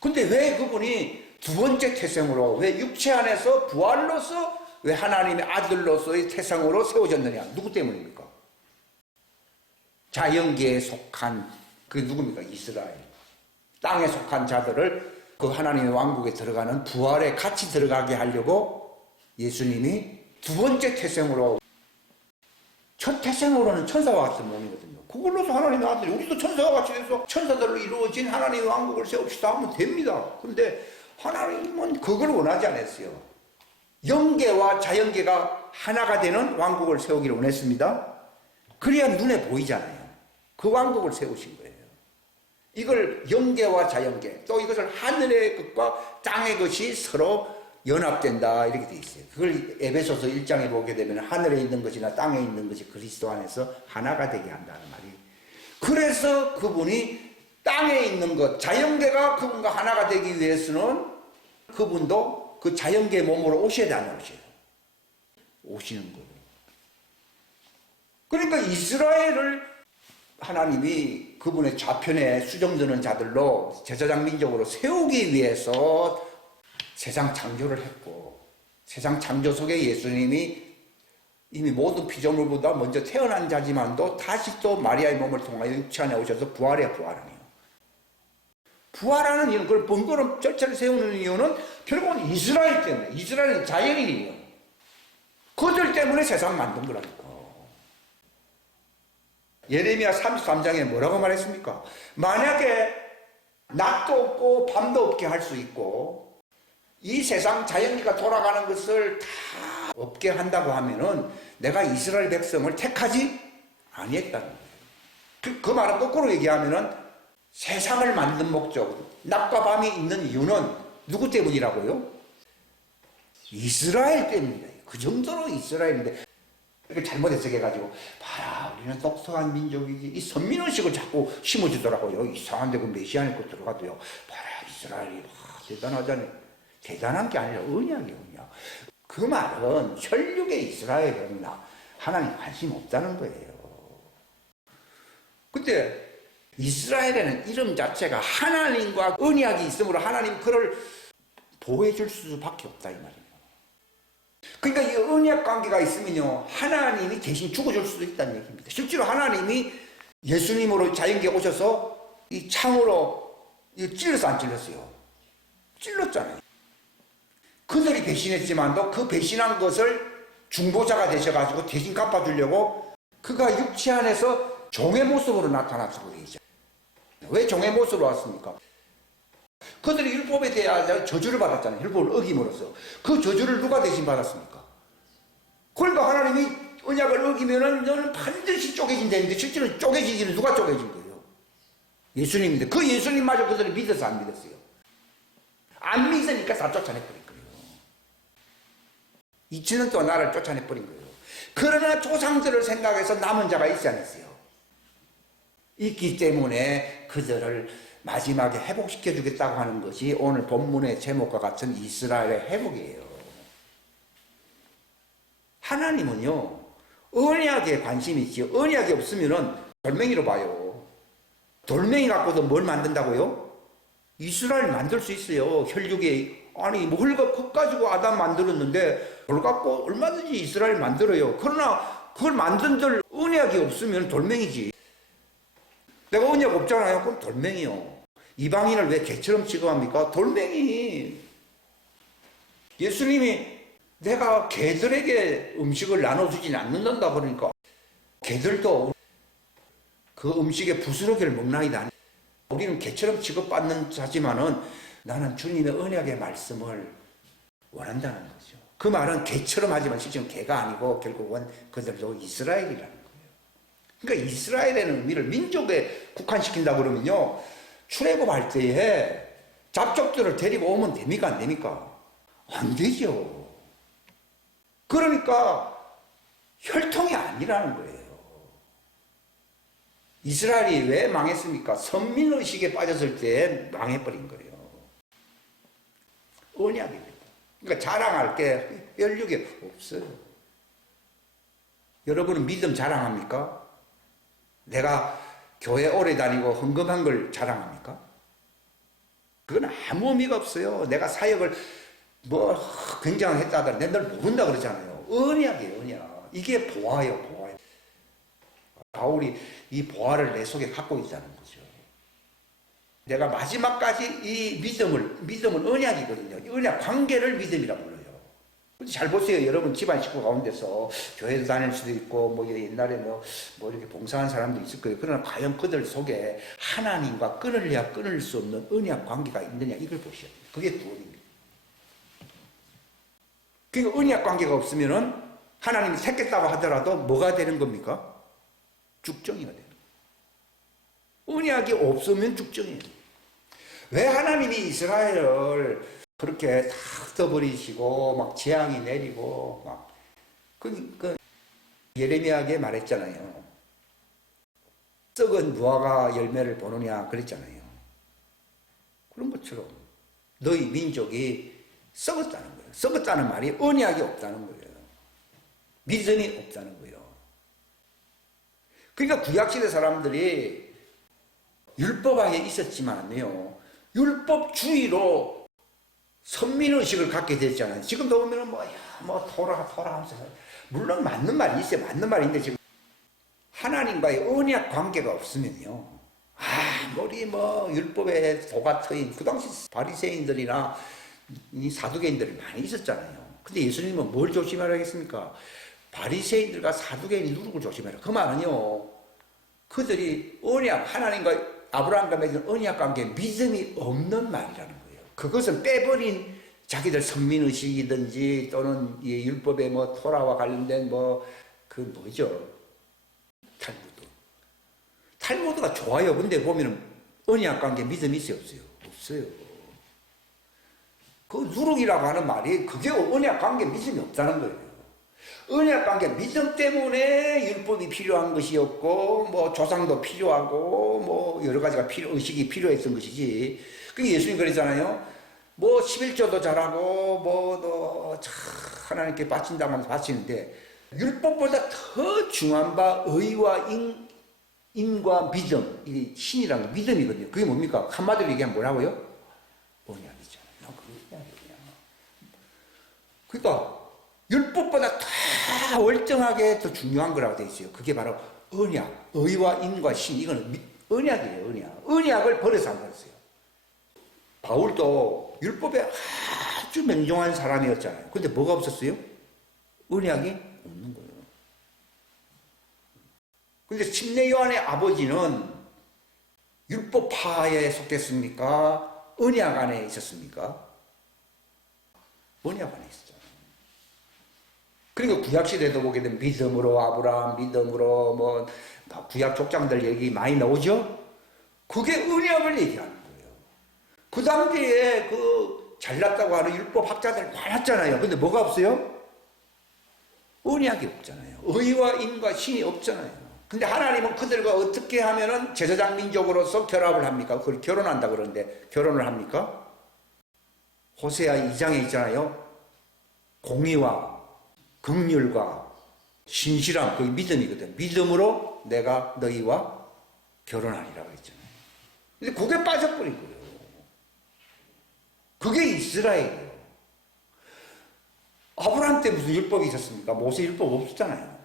근데 왜 그분이 두 번째 태생으로, 왜 육체 안에서 부활로서 왜 하나님의 아들로서의 태생으로 세워졌느냐? 누구 때문입니까? 자연계에 속한, 그게 누굽니까? 이스라엘. 땅에 속한 자들을 그 하나님의 왕국에 들어가는 부활에 같이 들어가게 하려고 예수님이 두 번째 태생으로, 첫 태생으로는 천사와 같은 몸이거든요. 그걸로서 하나님의 아들이, 우리도 천사와 같이 돼서 천사들로 이루어진 하나님의 왕국을 세웁시다 하면 됩니다. 그런데 하나님은 그걸 원하지 않았어요. 영계와 자연계가 하나가 되는 왕국을 세우기를 원했습니다. 그래야 눈에 보이잖아요. 그 왕국을 세우신 거예요. 이걸 영계와 자연계, 또 이것을 하늘의 것과 땅의 것이 서로 연합된다 이렇게 돼 있어요. 그걸 에베소서 1장에 보게 되면 하늘에 있는 것이나 땅에 있는 것이 그리스도 안에서 하나가 되게 한다는 말이. 그래서 그분이 땅에 있는 것, 자연계가 그분과 하나가 되기 위해서는 그분도 그 자연계 몸으로 오셔야 돼, 안 오셔요? 오시는 거예요. 그러니까 이스라엘을 하나님이 그분의 좌편에 수정드는 자들로 제사장 민족으로 세우기 위해서 세상 창조를 했고, 세상 창조 속에 예수님이 이미 모든 피조물보다 먼저 태어난 자지만도 다시 또 마리아의 몸을 통하여 육체 안에 오셔서 부활하는 이유. 부활하는 이유는, 그걸 번거로운 절차를 세우는 이유는 결국은 이스라엘 때문에, 이스라엘은 자연인이에요. 그들 때문에 세상 만든 거라니까. 예레미야 33장에 뭐라고 말했습니까? 만약에 낮도 없고 밤도 없게 할 수 있고 이 세상 자연계가 돌아가는 것을 다 없게 한다고 하면은 내가 이스라엘 백성을 택하지 아니했다는 거예요. 그 말은 거꾸로 얘기하면은 세상을 만든 목적, 낮과 밤이 있는 이유는 누구 때문이라고요? 이스라엘 때문이다. 그 정도로 이스라엘인데 이렇게 잘못 해석해가지고, 봐라, 우리는 똑똑한 민족이지. 이 선민의식을 자꾸 심어주더라고요. 이상한데 그 메시아의 것 들어가도요. 봐라, 이스라엘이 대단하잖아요. 대단한 게 아니라 언약이에요, 언약. 그 말은 혈육의 이스라엘이나 하나님 관심 없다는 거예요. 근데 이스라엘에는 이름 자체가 하나님과 언약이 있으므로 하나님 그를 보호해 줄 수밖에 없다 이 말이에요. 그러니까 이 언약 관계가 있으면요, 하나님이 대신 죽어줄 수도 있다는 얘기입니다. 실제로 하나님이 예수님으로 자연계에 오셔서 이 창으로 찔러서 안 찔렀어요? 찔렀잖아요. 그들이 배신했지만도 그 배신한 것을 중보자가 되셔가지고 대신 갚아주려고 그가 육체 안에서 종의 모습으로 나타났다고 되죠. 왜 종의 모습으로 왔습니까? 그들이 율법에 대하여 저주를 받았잖아요. 율법을 어김으로써. 그 저주를 누가 대신 받았습니까? 그러니까 하나님이 언약을 어기면은 너는 반드시 쪼개진다는데 실제로 쪼개지기는 누가 쪼개진 거예요? 예수님인데 그 예수님마저 그들이 믿어서 안 믿었어요. 안 믿으니까 다 쫓아내버린 거예요. 2000년 동안 나를 쫓아내버린 거예요. 그러나 조상들을 생각해서 남은 자가 있지 않았어요. 있기 때문에 그들을 마지막에 회복시켜 주겠다고 하는 것이 오늘 본문의 제목과 같은 이스라엘의 회복이에요. 하나님은요, 언약에 관심이 있지요. 언약이 없으면은 돌멩이로 봐요. 돌멩이 갖고도 뭘 만든다고요? 이스라엘 만들 수 있어요. 혈육에. 아니, 뭐 흙 가지고 아담 만들었는데 돌 갖고 얼마든지 이스라엘 만들어요. 그러나 그걸 만든들 언약이 없으면 돌멩이지. 내가 언약 없잖아요. 그럼 돌멩이요. 이방인을 왜 개처럼 취급합니까? 돌멩이. 예수님이 내가 개들에게 음식을 나눠주진 않는다 그러니까 개들도 그 음식에 부스러기를 먹나이다. 우리는 개처럼 취급받는 자지만은 나는 주님의 언약의 말씀을 원한다는 거죠. 그 말은 개처럼 하지만 실제는 개가 아니고 결국은 그들도 이스라엘이라는 거예요. 그러니까 이스라엘에는 의미를 민족에 국한시킨다 그러면요, 출애굽할 때에 잡족들을 데리고 오면 됩니까? 안 됩니까? 안 되죠. 그러니까 혈통이 아니라는 거예요. 이스라엘이 왜 망했습니까? 선민의식에 빠졌을 때 망해버린 거예요. 언약입니다. 그러니까 자랑할 게 혈육이 없어요. 여러분은 믿음 자랑합니까? 내가 교회 오래 다니고 헌금한 걸 자랑합니까? 그건 아무 의미가 없어요. 내가 사역을 뭐 굉장히 했다 하더라도 널 모른다 그러잖아요. 언약이에요, 언약. 이게 보화예요, 보화. 바울이 이 보화를 내 속에 갖고 있다는 거죠. 내가 마지막까지 이 믿음은 언약이거든요. 언약 관계를 믿음이라고 불러요. 잘 보세요. 여러분 집안 식구 가운데서 교회도 다닐 수도 있고, 뭐 옛날에 뭐 이렇게 봉사한 사람도 있을 거예요. 그러나 과연 그들 속에 하나님과 끊을래야 끊을 수 없는 언약 관계가 있느냐, 이걸 보셔야 돼요. 그게 구원입니다. 그러니까 언약 관계가 없으면은 하나님이 택했다고 하더라도 뭐가 되는 겁니까? 죽정이가 되는 거예요. 언약이 없으면 죽정이에요. 왜 하나님이 이스라엘을 그렇게 다 흩어버리시고 막 재앙이 내리고 막 예레미야에게 말했잖아요. 썩은 무화과 열매를 보느냐 그랬잖아요. 그런 것처럼 너희 민족이 썩었다는 거예요. 썩었다는 말이 언약이 없다는 거예요. 믿음이 없다는 거예요. 그러니까 구약시대 사람들이 율법 안에 있었지만요, 율법주의로 선민의식을 갖게 됐잖아요. 지금도 보면은 토라 하면서, 물론 맞는 말이 있어요. 맞는 말인데 지금 하나님과의 언약 관계가 없으면요, 아무리 율법에 도가 트인 그 당시 바리새인들이나 이 사두개인들이 많이 있었잖아요. 근데 예수님은 뭘 조심하라 했습니까? 바리새인들과 사두개인 누룩을 조심해라. 그 말은요, 그들이 하나님과 아브라함과 맺은 언약 관계에 믿음이 없는 말이라는 거예요. 그것은 빼버린 자기들 선민의식이든지 또는 율법의 토라와 관련된 탈무드가 좋아요. 근데 보면은 언약 관계 믿음이 있어요, 없어요? 없어요. 그 누룩이라고 하는 말이 그게 언약 관계 믿음이 없다는 거예요. 언약 관계 믿음 때문에 율법이 필요한 것이었고, 조상도 필요하고, 여러 가지가 의식이 필요했던 것이지. 그 예수님 그랬잖아요. 11조도 잘하고, 하나님께 바친다면 바치는데, 율법보다 더 중요한 바 의와 인과 믿음, 이게 신이라는 게 믿음이거든요. 그게 뭡니까? 한마디로 얘기하면 뭐라고요? 언약이잖아요. 그게 언약이야. 그러니까 율법보다 더 월정하게 더 중요한 거라고 되어 있어요. 그게 바로 언약, 의와 인과 신. 이거는 언약이에요, 언약. 언약을 버려서 안 버렸어요. 바울도 율법에 아주 명종한 사람이었잖아요. 근데 뭐가 없었어요? 언약이 없는 거예요. 근데 침례 요한의 아버지는 율법파에 속했습니까? 언약 안에 있었습니까? 언약 안에 있었죠. 그러니까 구약시대도 보게 되면 믿음으로 아브라함, 믿음으로 구약 족장들 얘기 많이 나오죠? 그게 언약을 얘기하는 거예요. 그 당시에 잘났다고 하는 율법 학자들 많았잖아요. 근데 뭐가 없어요? 언약이 없잖아요. 의와 인과 신이 없잖아요. 근데 하나님은 그들과 어떻게 하면은 제사장 민족으로서 결합을 합니까? 그걸 결혼한다 그러는데 결혼을 합니까? 호세아 2장에 있잖아요. 공의와 긍휼과 신실함, 그게 믿음이거든. 믿음으로 내가 너희와 결혼하리라고 했잖아요. 근데 그게 빠져버린 거예요. 그게 이스라엘이에요. 아브라함 때 무슨 율법이 있었습니까? 모세 율법 없었잖아요.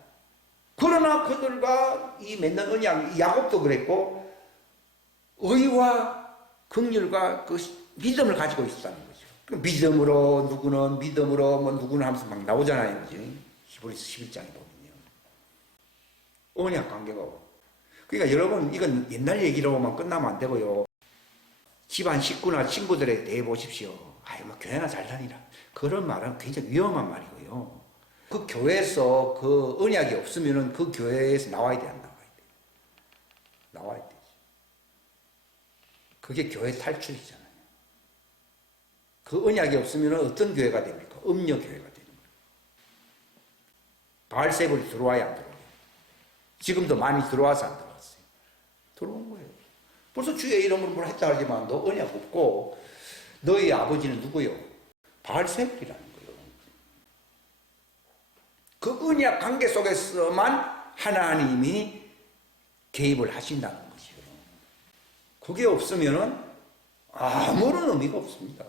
그러나 그들과 이 맺는 언약, 야곱도 그랬고, 의와 긍휼과 그 믿음을 가지고 있었다는 거죠. 믿음으로 누구는 누구는 하면서 막 나오잖아요. 그지? 히브리서 11장에 보면요. 언약 관계가. 그러니까 여러분, 이건 옛날 얘기로만 끝나면 안 되고요. 집안 식구나 친구들에 대해 보십시오. 교회나 잘 다니라. 그런 말은 굉장히 위험한 말이고요. 그 교회에서 그 언약이 없으면은 그 교회에서 나와야 돼, 안 나와야 돼? 나와야 되지. 그게 교회 탈출이잖아요. 그 언약이 없으면은 어떤 교회가 됩니까? 음녀 교회가 되는 거예요. 바알세불이 들어와야 안 들어와요? 지금도 많이 들어와서 안 들어왔어요? 들어온 거예요. 벌써 주의 이름으로 뭘 했다 하지만도 언약 없고, 너희 아버지는 누구요? 바알세불이라는 거예요. 그 언약 관계 속에서만 하나님이 개입을 하신다는 거죠. 그게 없으면은 아무런 의미가 없습니다.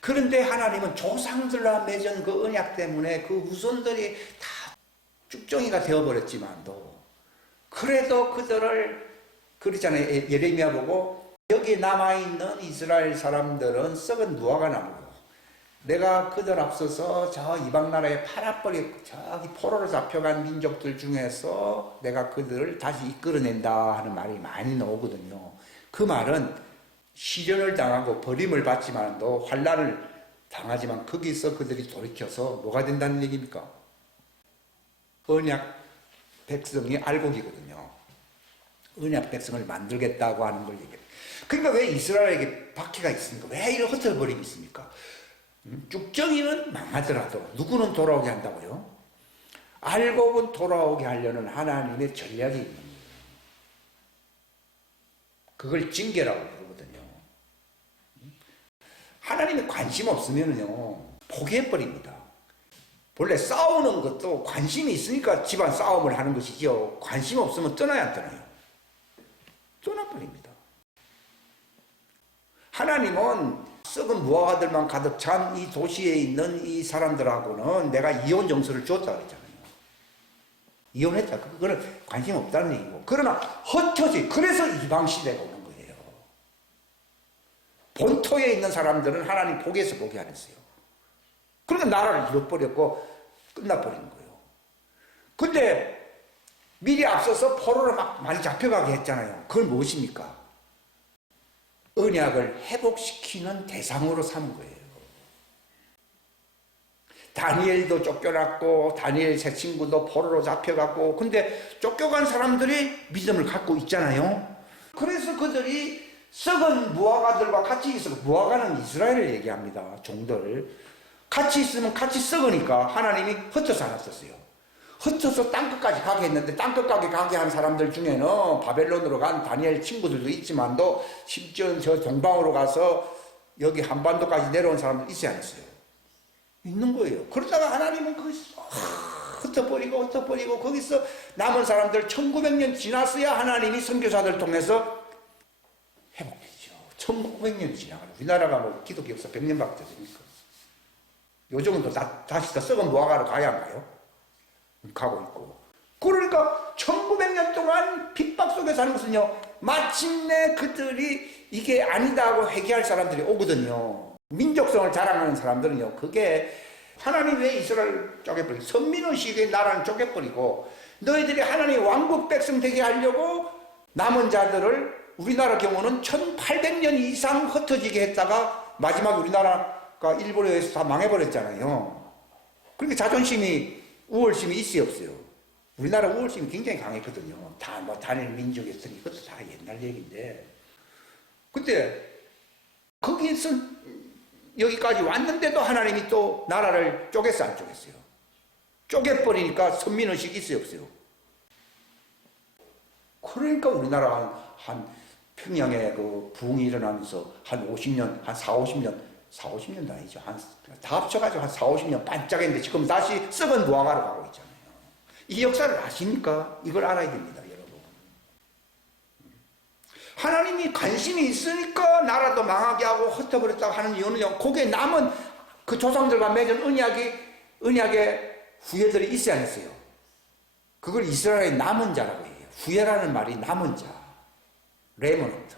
그런데 하나님은 조상들과 맺은 그 언약 때문에 그 후손들이 다 쭉정이가 되어버렸지만도, 그래도 그들을 그렇잖아요. 예레미야 보고 여기 남아있는 이스라엘 사람들은 썩은 무화과 나무고 내가 그들 앞서서 저 이방 나라에 팔아버렸고 저기 포로로 잡혀간 민족들 중에서 내가 그들을 다시 이끌어낸다 하는 말이 많이 나오거든요. 그 말은 시련을 당하고 버림을 받지만도 환난을 당하지만 거기서 그들이 돌이켜서 뭐가 된다는 얘기입니까? 언약 백성이 알곡이거든요. 언약 백성을 만들겠다고 하는 걸 얘기해요. 그러니까 왜 이스라엘에게 박해가 있습니까? 왜 이런 흩어버림이 있습니까? 쭉정이는 망하더라도 누구는 돌아오게 한다고요? 알곡은 돌아오게 하려는 하나님의 전략이 있는 거예요. 그걸 징계라고 부르거든요. 하나님이 관심 없으면요 포기해버립니다. 원래 싸우는 것도 관심이 있으니까 집안 싸움을 하는 것이죠. 관심 없으면 떠나야 안 떠나요? 떠나버립니다. 하나님은 썩은 무화과들만 가득 찬 이 도시에 있는 이 사람들하고는 내가 이혼 정서를 줬다 그랬잖아요. 이혼했다. 그거는 관심 없다는 얘기고. 그러나 흩어지. 그래서 이방 시대가 오는 거예요. 본토에 있는 사람들은 하나님 포기해서 포기 안 했어요. 그러니까 나라를 잃어버렸고 끝나버린 거예요. 근데 미리 앞서서 포로로 막 많이 잡혀가게 했잖아요. 그건 무엇입니까? 언약을 회복시키는 대상으로 삼은 거예요. 다니엘도 쫓겨났고 다니엘 새 친구도 포로로 잡혀갔고 근데 쫓겨간 사람들이 믿음을 갖고 있잖아요. 그래서 그들이 썩은 무화과들과 같이 있어. 무화과는 이스라엘을 얘기합니다. 종들 같이 있으면 같이 썩으니까 하나님이 흩어서 놨었어요. 흩어서 땅끝까지 가게 했는데 땅끝까지 가게 한 사람들 중에는 바벨론으로 간 다니엘 친구들도 있지만도 심지어 저 동방으로 가서 여기 한반도까지 내려온 사람들 있어야 안 있어요? 있는 거예요. 그러다가 하나님은 거기서 흩어버리고 거기서 남은 사람들 1900년 지났어야 하나님이 선교사들 통해서 회복했죠. 1900년이 지나가요. 우리나라가 뭐 기독교 역사 100년밖에 되니까. 요즘은 또 다시 더 썩은 무화과로 가야 안 가요? 가고 있고. 그러니까 1900년 동안 핍박 속에 사는 것은요 마침내 그들이 이게 아니다고 회개할 사람들이 오거든요. 민족성을 자랑하는 사람들은요 그게 하나님 왜 이스라엘 쪼개버리고 선민의식의 나라는 쪼개버리고 너희들이 하나님의 왕국 백성 되게 하려고 남은 자들을 우리나라 경우는 1800년 이상 흩어지게 했다가 마지막에 우리나라가 일본에 의해서 다 망해버렸잖아요. 그러니까 자존심이 우월심이 있어요 없어요? 우리나라 우월심이 굉장히 강했거든요. 다 뭐 단일 민족이었으니 그것도 다 옛날 얘기인데 근데 거기서 여기까지 왔는데도 하나님이 또 나라를 쪼갰어 안 쪼갰어요? 쪼개버리니까 선민의식이 있어요 없어요? 그러니까 우리나라 한 평양에 그 부흥이 일어나면서 한 50년 한 4, 50년도 아니죠. 다 합쳐가지고 한 4, 50년 반짝했는데 지금 다시 썩은 무화과로 가고 있잖아요. 이 역사를 아십니까? 이걸 알아야 됩니다, 여러분. 하나님이 관심이 있으니까 나라도 망하게 하고 흩어버렸다고 하는 이유는요, 거기에 남은 그 조상들과 맺은 언약의 후예들이 있어야 했어요. 그걸 이스라엘의 남은 자라고 해요. 후예라는 말이 남은 자, 레머넌트.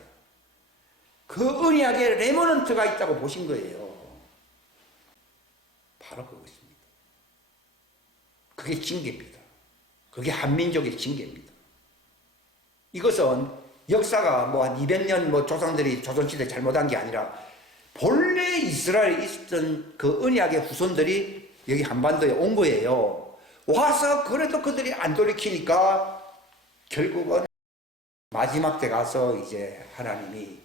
그 언약에 레머넌트가 있다고 보신 거예요. 바로 그것입니다. 그게 징계입니다. 그게 한민족의 징계입니다. 이것은 역사가 뭐 한 200년 뭐 조상들이 조선시대 잘못한 게 아니라 본래 이스라엘에 있었던 그 언약의 후손들이 여기 한반도에 온 거예요. 와서 그래도 그들이 안 돌이키니까 결국은 마지막 때 가서 이제 하나님이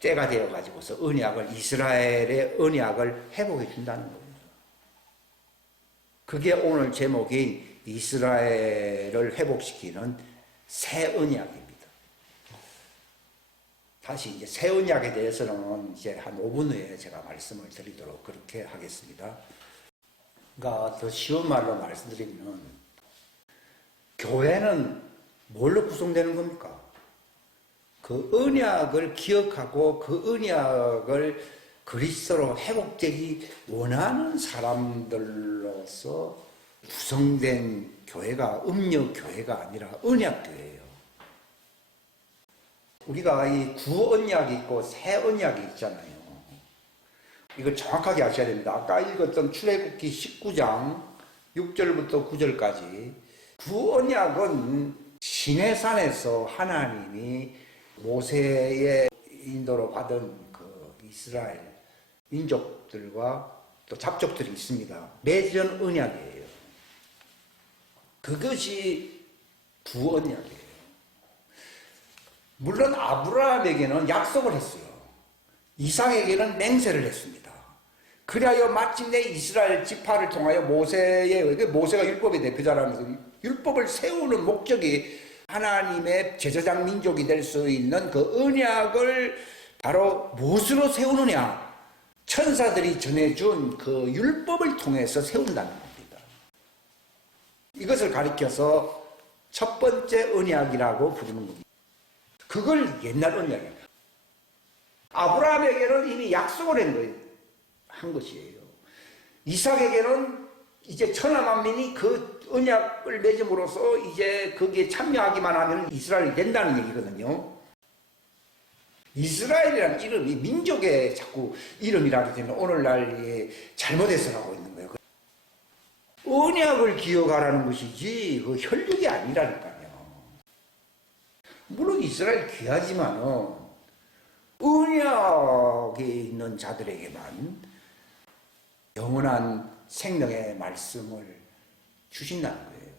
때가 되어 가지고서 이스라엘의 언약을 회복해 준다는 거예요. 그게 오늘 제목인 이스라엘을 회복시키는 새 언약입니다. 다시 이제 새 언약에 대해서는 이제 한 5분 후에 제가 말씀을 드리도록 그렇게 하겠습니다. 그러니까 더 쉬운 말로 말씀드리면 교회는 뭘로 구성되는 겁니까? 그 언약을 기억하고 그 언약을 그리스도로 회복되기 원하는 사람들로서 구성된 교회가 음력 교회가 아니라 언약 교회예요. 우리가 이 구언약이 있고 새 언약이 있잖아요. 이걸 정확하게 아셔야 됩니다. 아까 읽었던 출애굽기 19장 6절부터 9절까지 구언약은 시내산에서 하나님이 모세의 인도로 받은 그 이스라엘 민족들과 또 잡족들이 있습니다. 맺은 언약이에요. 그것이 구언약이에요. 물론 아브라함에게는 약속을 했어요. 이삭에게는 맹세를 했습니다. 그리하여 마침내 이스라엘 지파를 통하여 모세가 율법의 대표자라면서 율법을 세우는 목적이 하나님의 제사장 민족이 될 수 있는 그 언약을 바로 무엇으로 세우느냐? 천사들이 전해준 그 율법을 통해서 세운다는 겁니다. 이것을 가리켜서 첫 번째 언약이라고 부르는 겁니다. 그걸 옛날 언약이에요. 아브라함에게는 이미 약속을 한 것이에요. 이삭에게는 이제 천하만민이 그 언약을 맺음으로써 이제 거기에 참여하기만 하면 이스라엘이 된다는 얘기거든요. 이스라엘이라는 이름이 민족의 자꾸 이름이라기 때문에 오늘날 잘못해서 있는 거예요. 언약을 기억하라는 것이지 그 혈육이 아니라니까요. 물론 이스라엘 귀하지만은 언약에 있는 자들에게만 영원한 생명의 말씀을 주신다는 거예요.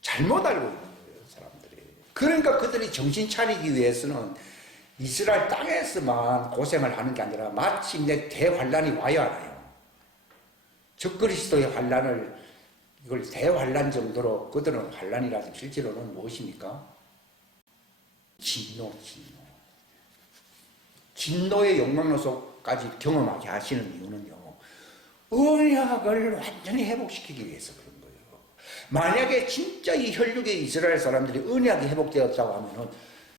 잘못 알고 있는 거예요, 사람들이. 그러니까 그들이 정신 차리기 위해서는 이스라엘 땅에서만 고생을 하는 게 아니라 마침내 대환란이 와야 하나요. 적그리스도의 환란을 이걸 대환란 정도로 그들은 환란이라서 실제로는 무엇입니까? 진노의 욕망노소까지 경험하게 하시는 이유는요, 언약을 완전히 회복시키기 위해서 그런 거예요. 만약에 진짜 이 혈육의 이스라엘 사람들이 언약이 회복되었다고 하면은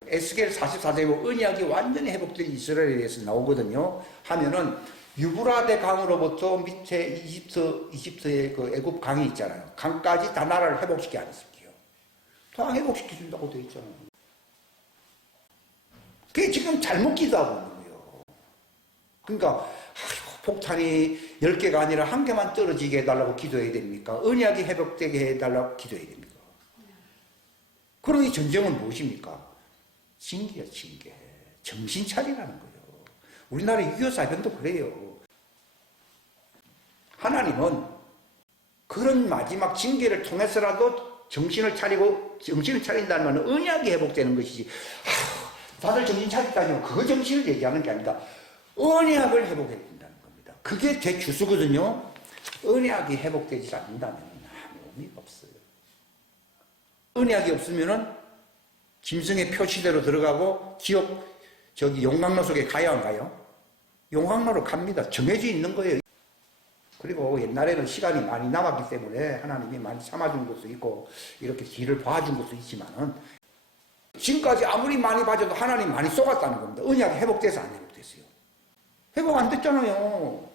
에스겔 44장에 언약이 완전히 회복된 이스라엘에 대해서 나오거든요. 하면은 유브라데 강으로부터 밑에 이집트의 그 애굽 강이 있잖아요. 강까지 다 나라를 회복시키지 않았을게요. 다 회복시켜준다고 되어 있잖아요. 그게 지금 잘못 기도하고 있는 거예요. 그러니까 폭탄이 10개가 아니라 1개만 떨어지게 해달라고 기도해야 됩니까? 언약이 회복되게 해달라고 기도해야 됩니까? 그럼 이 전쟁은 무엇입니까? 징계야, 징계. 정신 차리라는 거예요. 우리나라 6.25 사변도 그래요. 하나님은 그런 마지막 징계를 통해서라도 정신을 차린다는 말은 언약이 회복되는 것이지, 다들 정신 차렸다니요. 그 정신을 얘기하는 게 아니다. 언약을 회복해야 된다는 겁니다. 그게 제 주소거든요. 언약이 회복되지 않는다면 아무 의미가 없어요. 언약이 없으면은 짐승의 표시대로 들어가고 용광로 속에 가야 안 가요? 용광로로 갑니다. 정해져 있는 거예요. 그리고 옛날에는 시간이 많이 남았기 때문에 하나님이 많이 참아준 것도 있고 이렇게 뒤를 봐준 것도 있지만은 지금까지 아무리 많이 봐줘도 하나님 많이 쏘갔다는 겁니다. 언약이 회복돼서 안 회복됐어요. 회복 안 됐잖아요.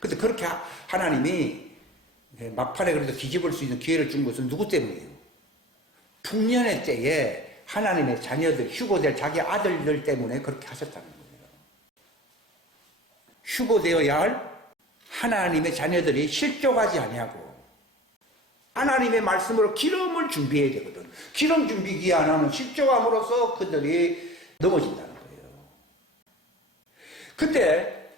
근데 그렇게 하나님이 막판에 그래도 뒤집을 수 있는 기회를 준 것은 누구 때문이에요? 풍년의 때에 하나님의 자녀들, 휴고될 자기 아들들 때문에 그렇게 하셨다는 거예요. 휴고되어야 할 하나님의 자녀들이 실족하지 아니하고 하나님의 말씀으로 기름을 준비해야 되거든. 기름 준비기 안 하면 실족함으로써 그들이 넘어진다는 거예요. 그때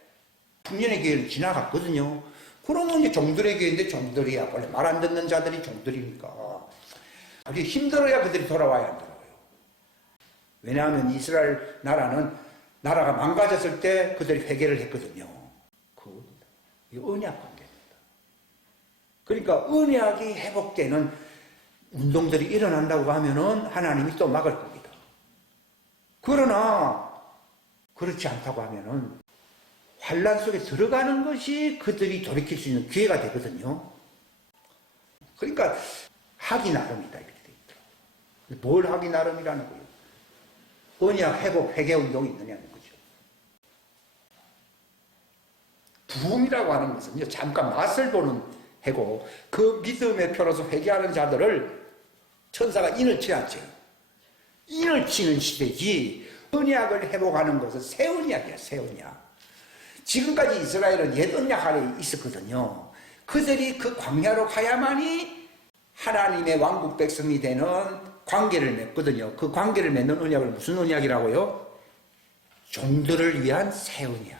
풍년의 기회는 지나갔거든요. 그러면 이제 종들의 기회인데 종들이야 원래 말 안 듣는 자들이 종들이니까 아주 힘들어야 그들이 돌아와야 한다고요. 왜냐하면 이스라엘 나라가 망가졌을 때 그들이 회개를 했거든요. 이 언약 관계입니다. 그러니까 언약이 회복되는 운동들이 일어난다고 하면은 하나님이 또 막을 겁니다. 그러나 그렇지 않다고 하면은 환란 속에 들어가는 것이 그들이 돌이킬 수 있는 기회가 되거든요. 그러니까 하기 나름이다 이렇게 돼 있더라고요. 뭘 하기 나름이라는 거예요? 언약 회복 회개 운동이 있느냐는 거죠. 부흥이라고 하는 것은 잠깐 맛을 보는 해고 그 믿음의 표로서 회개하는 자들을 천사가 인을 치지. 인을 치는 시대지. 언약을 회복하는 것은 새 언약이야, 새 언약. 지금까지 이스라엘은 옛 언약 아래 있었거든요. 그들이 그 광야로 가야만이 하나님의 왕국 백성이 되는 관계를 맺거든요. 그 관계를 맺는 언약을 무슨 언약이라고요? 종들을 위한 새 언약.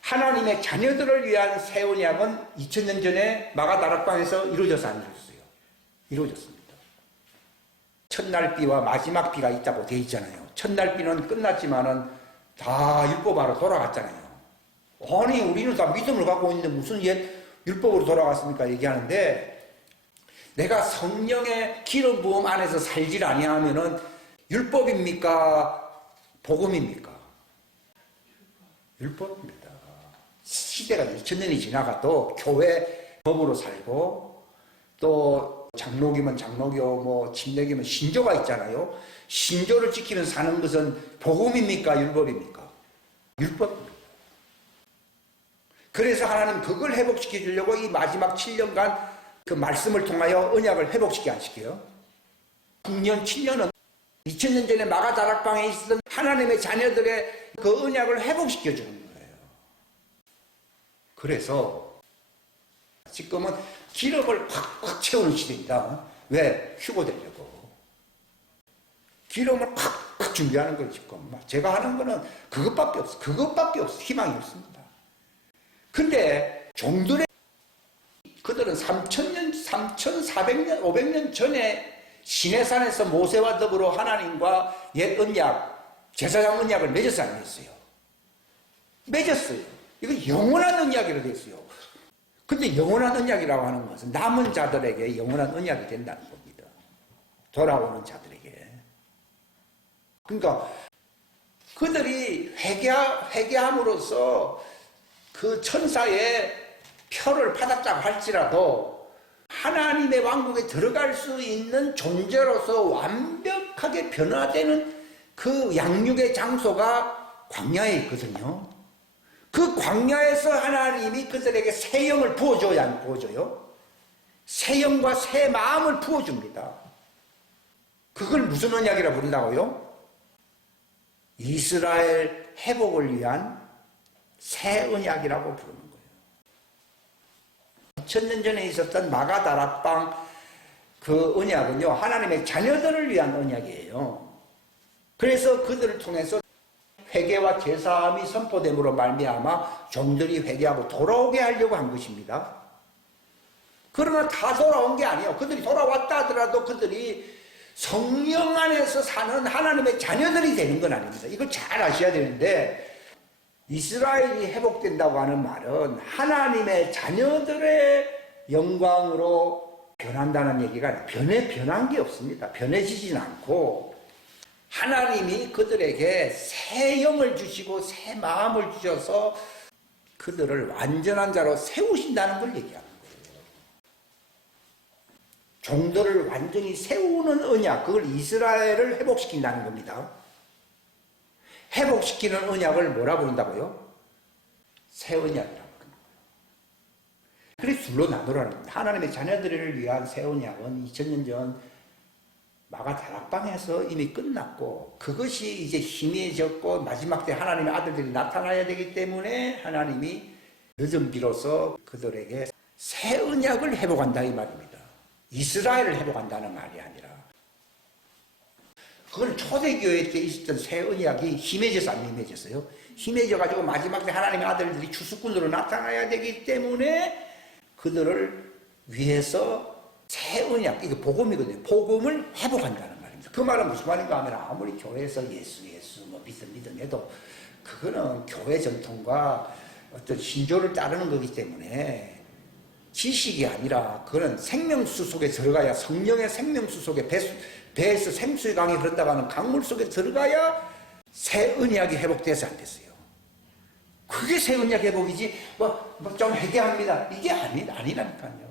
하나님의 자녀들을 위한 새 언약은 2000년 전에 마가다락방에서 이루어져서 안 이루어졌어요. 이루어졌습니다. 첫날 비와 마지막 비가 있다고 돼 있잖아요. 첫날 비는 끝났지만은 다 율법으로 돌아갔잖아요. 아니 우리는 다 믿음을 갖고 있는데 무슨 옛 율법으로 돌아갔습니까? 얘기하는데 내가 성령의 기름 부음 안에서 살질 아니하면은 율법입니까? 복음입니까? 율법입니다. 시대가 2000년이 지나가도 교회 법으로 살고 또 장로기면 장로교, 뭐 침례기면 신조가 있잖아요. 신조를 지키면 사는 것은 복음입니까? 율법입니까? 율법입니다. 그래서 하나님 그걸 회복시켜 주려고 이 마지막 7년간 그 말씀을 통하여 언약을 회복시켜 안 시켜요? 6년, 7년은 2000년 전에 마가다락방에 있었던 하나님의 자녀들의 그 언약을 회복시켜 주는 거예요. 그래서 지금은 기름을 팍팍 채우는 시대입니다. 왜? 휴고 되려고. 기름을 팍팍 준비하는 거예요, 지금. 제가 하는 거는 그것밖에 없어. 그것밖에 없어. 희망이 없습니다. 근데 종들의 그들은 3000년, 3400년, 500년 전에 시내산에서 모세와 더불어 하나님과 옛 언약, 제사장 언약을 맺었어요, 안 맺었어요? 맺었어요. 이거 영원한 언약이라 됐어요. 근데 영원한 언약이라고 하는 것은 남은 자들에게 영원한 언약이 된다는 겁니다. 돌아오는 자들에게. 그러니까 그들이 회개함으로써 그 천사의 표를 받았다고 할지라도 하나님의 왕국에 들어갈 수 있는 존재로서 완벽하게 변화되는 그 양육의 장소가 광야에 있거든요. 그 광야에서 하나님이 그들에게 새 영을 부어줘야 안 부어줘요? 새 영과 새 마음을 부어줍니다. 그걸 무슨 언약이라 부른다고요? 이스라엘 회복을 위한 새 언약이라고 부르는 거예요. 2000년 전에 있었던 마가다락방 그 언약은요, 하나님의 자녀들을 위한 언약이에요. 그래서 그들을 통해서 회개와 제사함이 선포됨으로 말미암아 종들이 회개하고 돌아오게 하려고 한 것입니다. 그러나 다 돌아온 게 아니에요. 그들이 돌아왔다 하더라도 그들이 성령 안에서 사는 하나님의 자녀들이 되는 건 아닙니다. 이걸 잘 아셔야 되는데, 이스라엘이 회복된다고 하는 말은 하나님의 자녀들의 영광으로 변한다는 얘기가 아니라 변한 게 없습니다. 변해지진 않고 하나님이 그들에게 새 영을 주시고 새 마음을 주셔서 그들을 완전한 자로 세우신다는 걸 얘기하는 거예요. 종들을 완전히 세우는 언약, 그걸 이스라엘을 회복시킨다는 겁니다. 회복시키는 언약을 뭐라 부른다고요? 새 언약이라고 부르는 거예요. 그래서 둘로 나누라는 겁니다. 하나님의 자녀들을 위한 새 언약은 2000년 전 마가다락방에서 이미 끝났고, 그것이 이제 희미해졌고 마지막 때 하나님의 아들들이 나타나야 되기 때문에 하나님이 늦은 비로소 그들에게 새 언약을 회복한다 이 말입니다. 이스라엘을 회복한다는 말이 아니라. 그건 초대교회 때 있었던 새 언약이 힘해져서 안 힘해졌어요? 힘해져가지고 마지막 때 하나님의 아들들이 추수꾼으로 나타나야 되기 때문에 그들을 위해서 새 언약, 이거 복음이거든요. 복음을 회복한다는 말입니다. 그 말은 무슨 말인가 하면 아무리 교회에서 예수 뭐 믿음 해도 그거는 교회 전통과 어떤 신조를 따르는 거기 때문에 지식이 아니라 그거는 생명수 속에 들어가야, 성령의 생명수 속에 배에서 생수의 강이 흐른다고 하는 강물 속에 들어가야 새 언약이 회복돼서 안 됐어요. 그게 새 언약 회복이지 좀 회개합니다 이게 아니라니까요.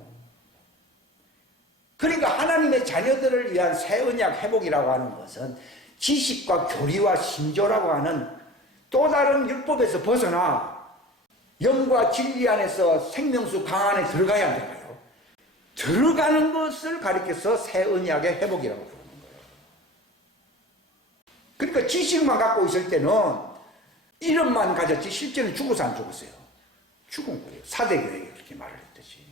그러니까 하나님의 자녀들을 위한 새 언약 회복이라고 하는 것은 지식과 교리와 신조라고 하는 또 다른 율법에서 벗어나 영과 진리 안에서 생명수 강 안에 들어가야 안 들어가요. 들어가는 것을 가리켜서 새 언약의 회복이라고 부르는 거예요. 그러니까 지식만 갖고 있을 때는 이름만 가졌지 실제는 죽어서 안 죽었어요. 죽은 거예요. 사대교회가 그렇게 말을 했듯이.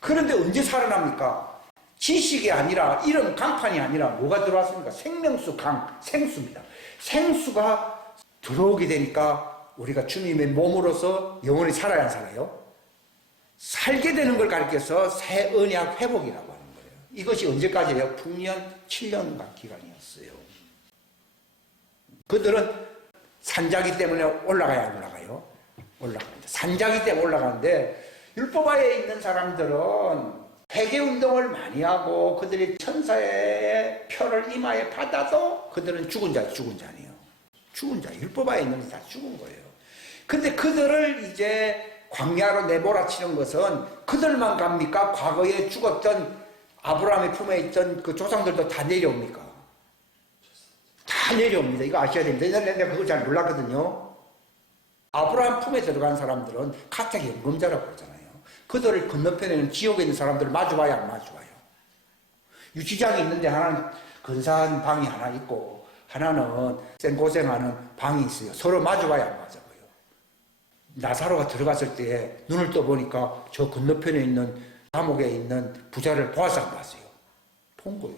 그런데 언제 살아납니까? 지식이 아니라 이름 강판이 아니라 뭐가 들어왔습니까? 생명수 생수입니다. 생수가 들어오게 되니까 우리가 주님의 몸으로서 영원히 살아야 살아요. 살게 되는 걸 가리켜서 새 언약 회복이라고 하는 거예요. 이것이 언제까지예요? 풍년 7년간 기간이었어요. 그들은 산자기 때문에 올라가야 안 올라가요? 올라갑니다. 산자기 때문에 올라가는데 율법하에 있는 사람들은 회개운동을 많이 하고 그들이 천사의 표를 이마에 받아도 그들은 죽은 자아니에요. 죽은 자, 율법하에 있는 다 죽은 거예요. 근데 그들을 이제 광야로 내몰아치는 것은 그들만 갑니까? 과거에 죽었던 아브라함의 품에 있던 그 조상들도 다 내려옵니까? 다 내려옵니다. 이거 아셔야 됩니다. 내가 그걸 잘 몰랐거든요. 아브라함 품에 들어간 사람들은 가택 연금자라고 그러잖아요. 그들을 건너편에는 지옥에 있는 사람들을 마주봐야 안 마주봐요. 유치장이 있는데 하나는 근사한 방이 하나 있고 하나는 생고생하는 방이 있어요. 서로 마주봐야 안 맞아봐요. 나사로가 들어갔을 때 눈을 떠보니까 저 건너편에 있는 감옥에 있는 부자를 보아서 안 봤어요. 본 거예요.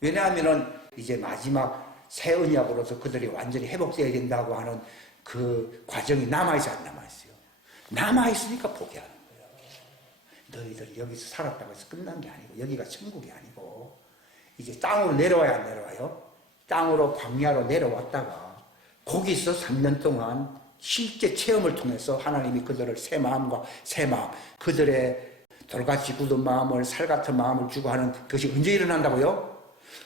왜냐하면 이제 마지막 새 언약으로서 그들이 완전히 회복되어야 된다고 하는 그 과정이 남아있어 안 남아있어요? 남아있으니까 포기하는 거예요. 너희들이 여기서 살았다고 해서 끝난 게 아니고 여기가 천국이 아니고 이제 땅으로 내려와야 안 내려와요? 땅으로 광야로 내려왔다가 거기서 3년 동안 실제 체험을 통해서 하나님이 그들을 새 마음과 새 마음, 그들의 돌같이 굳은 마음을 살 같은 마음을 주고 하는 그것이 언제 일어난다고요?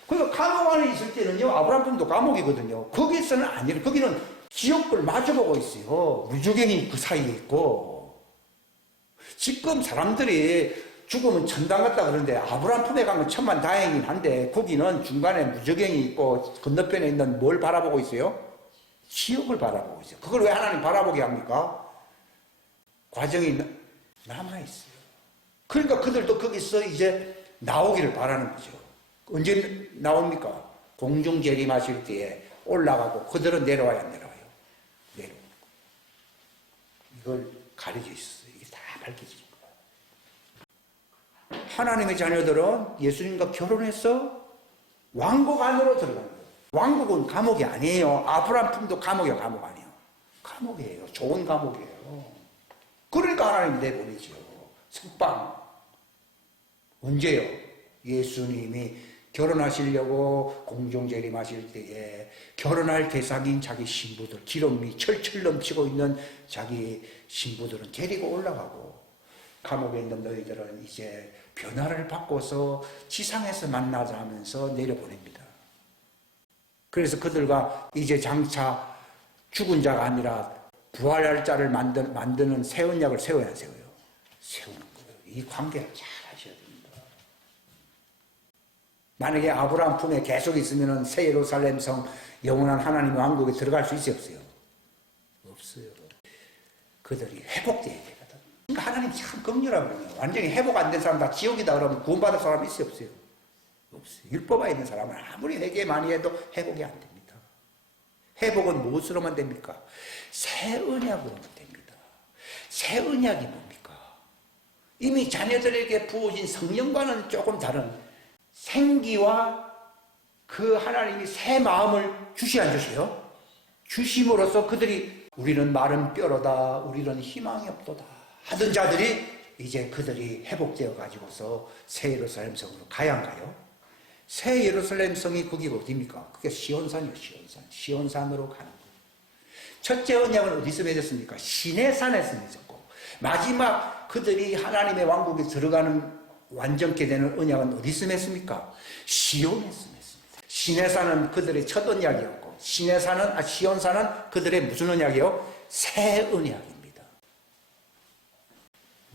그러니까 감옥 안에 있을 때는요, 아브라함 분도 감옥이거든요. 거기서는 아니에요. 거기는 지옥을 마주보고 있어요. 무저갱이 그 사이에 있고. 지금 사람들이 죽으면 천당 갔다 그러는데 아브라함 품에 가면 천만 다행이긴 한데 거기는 중간에 무저갱이 있고 건너편에 있는 뭘 바라보고 있어요? 지옥을 바라보고 있어요. 그걸 왜 하나님 바라보게 합니까? 과정이 남아있어요. 그러니까 그들도 거기서 이제 나오기를 바라는 거죠. 언제 나옵니까? 공중 재림하실 때에 올라가고 그들은 내려와야 안 내려와요. 내려오고. 이걸 가려져 있어요. 이게 다 밝혀지는 거예요. 하나님의 자녀들은 예수님과 결혼해서 왕국 안으로 들어가는 거예요. 왕국은 감옥이 아니에요. 아브라함 품도 감옥이에요. 감옥 아니에요. 감옥이에요. 좋은 감옥이에요. 그러니까 하나님 내보내죠. 석방. 언제요? 예수님이 결혼하시려고 공중재림하실 때에 결혼할 대상인 자기 신부들, 기름이 철철 넘치고 있는 자기 신부들은 데리고 올라가고 감옥에 있는 너희들은 이제 변화를 바꿔서 지상에서 만나자 하면서 내려보냅니다. 그래서 그들과 이제 장차 죽은 자가 아니라 부활할 자를 만드는 새 언약을 세워야 세워요. 세우는 거예요. 이 관계를 잘 하셔야 됩니다. 만약에 아브라함 품에 계속 있으면 새 예루살렘 성 영원한 하나님의 왕국에 들어갈 수 있어요? 없어요? 없어요. 그들이 회복돼야 되거든. 그러니까 하나님 참 긍휼하거든요. 완전히 회복 안 된 사람 다 지옥이다 그러면 구원받을 사람이 있어요? 없어요? 없어요. 율법에 있는 사람은 아무리 회개 많이 해도 회복이 안 됩니다. 회복은 무엇으로만 됩니까? 새 언약으로만 됩니다. 새 언약이 뭡니까? 이미 자녀들에게 부어진 성령과는 조금 다른 생기와 그 하나님이 새 마음을 주시 안 주세요? 주심으로써 그들이 우리는 마른 뼈로다, 우리는 희망이 없도다 하던 자들이 이제 그들이 회복되어 가지고서 새 예루살렘 성으로 가야 안 가요? 새 예루살렘 성이 거기가 어디입니까? 그게 시온산이에요. 시온산으로 가는 거예요. 첫째 언약은 어디서 맺었습니까? 시내산에서 맺었고 마지막 그들이 하나님의 왕국에 들어가는 완전케 되는 언약은 어디서 맺습니까? 시온에서 맺습니다. 시내산은 그들의 첫 언약이었고 시온산은 그들의 무슨 언약이요? 새 언약입니다.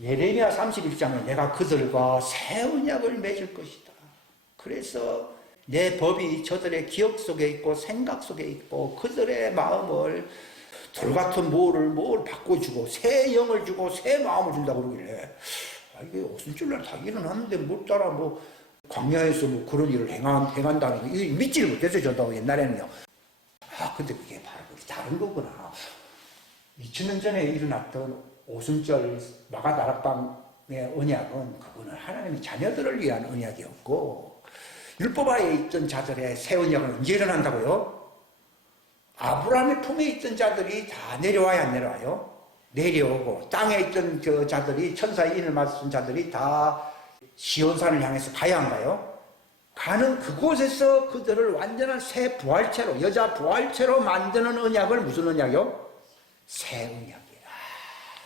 예레미야 31장에 내가 그들과 새 언약을 맺을 것이다. 그래서 내 법이 저들의 기억 속에 있고 생각 속에 있고 그들의 마음을 돌같은 뭘 바꿔주고 새 영을 주고 새 마음을 준다고 그러길래 이게 오순절날 다 일어났는데 뭘 따라 뭐 광야에서 뭐 그런 일을 행한다는 거 믿지를 못했어요. 저도 옛날에는요. 근데 그게 바로 다른 거구나. 2000년 전에 일어났던 오순절 마가다락방의 언약은 그거는 하나님의 자녀들을 위한 언약이었고, 율법하에 있던 자들의 새 언약은 언제 일어난다고요? 아브라함의 품에 있던 자들이 다 내려와야 안 내려와요? 내려오고, 땅에 있던 그 자들이, 천사의 인을 맞은 자들이 다 시온산을 향해서 가야 한가요? 가는 그곳에서 그들을 완전한 새 부활체로, 여자 부활체로 만드는 언약을 무슨 언약이요? 새 언약이야.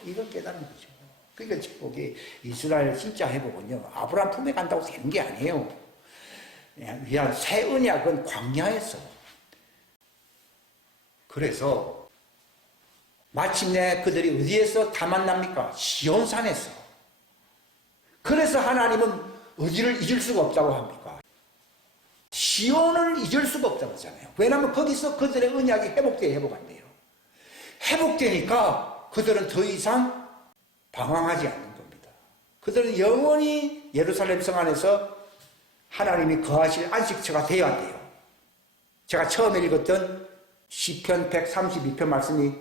이걸 깨닫는 거죠. 그러니까 축복이 이스라엘 진짜 회복은요, 아브라함 품에 간다고 되는 게 아니에요. 위한 새 언약은 광야에서. 그래서 마침내 그들이 어디에서 다 만납니까? 시온산에서. 그래서 하나님은 어디를 잊을 수가 없다고 합니까? 시온을 잊을 수가 없다고 하잖아요. 왜냐하면 거기서 그들의 언약이 회복돼요. 회복되니까 그들은 더 이상 방황하지 않는 겁니다. 그들은 영원히 예루살렘 성 안에서 하나님이 거하실 안식처가 되어야 돼요. 제가 처음에 읽었던 시편 132편 말씀이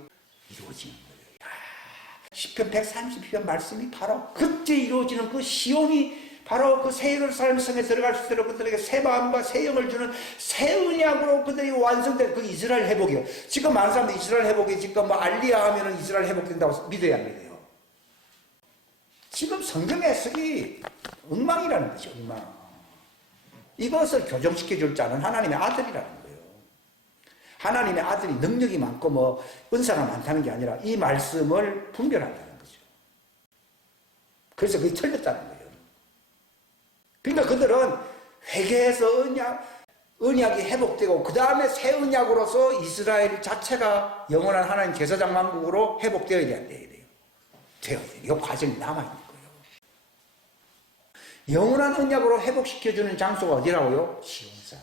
이루어지는 거예요. 시편 132편 말씀이 바로 그때 이루어지는 그 시온이 바로 그 새 예루살렘 성에 들어갈 수 있도록 그들에게 새 마음과 새 영을 주는 새 언약으로 그들이 완성된 그 이스라엘 회복이요. 지금 많은 사람들이 이스라엘 회복이 지금 뭐 알리야 하면은 이스라엘 회복된다고 믿어야 안 믿어요? 지금 성경 해석이 엉망이라는 거죠, 엉망. 이것을 교정시켜 줄 자는 하나님의 아들이라는 거예요. 하나님의 아들이 능력이 많고 뭐 은사가 많다는 게 아니라 이 말씀을 분별한다는 거죠. 그래서 그게 틀렸다는 거예요. 그러니까 그들은 회개해서 언약이 회복되고 그 다음에 새 언약으로서 이스라엘 자체가 영원한 하나님 제사장 왕국으로 회복되어야 돼요. 되어야 돼요. 이 과정이 남아있는 거예요. 영원한 언약으로 회복시켜주는 장소가 어디라고요? 시온산.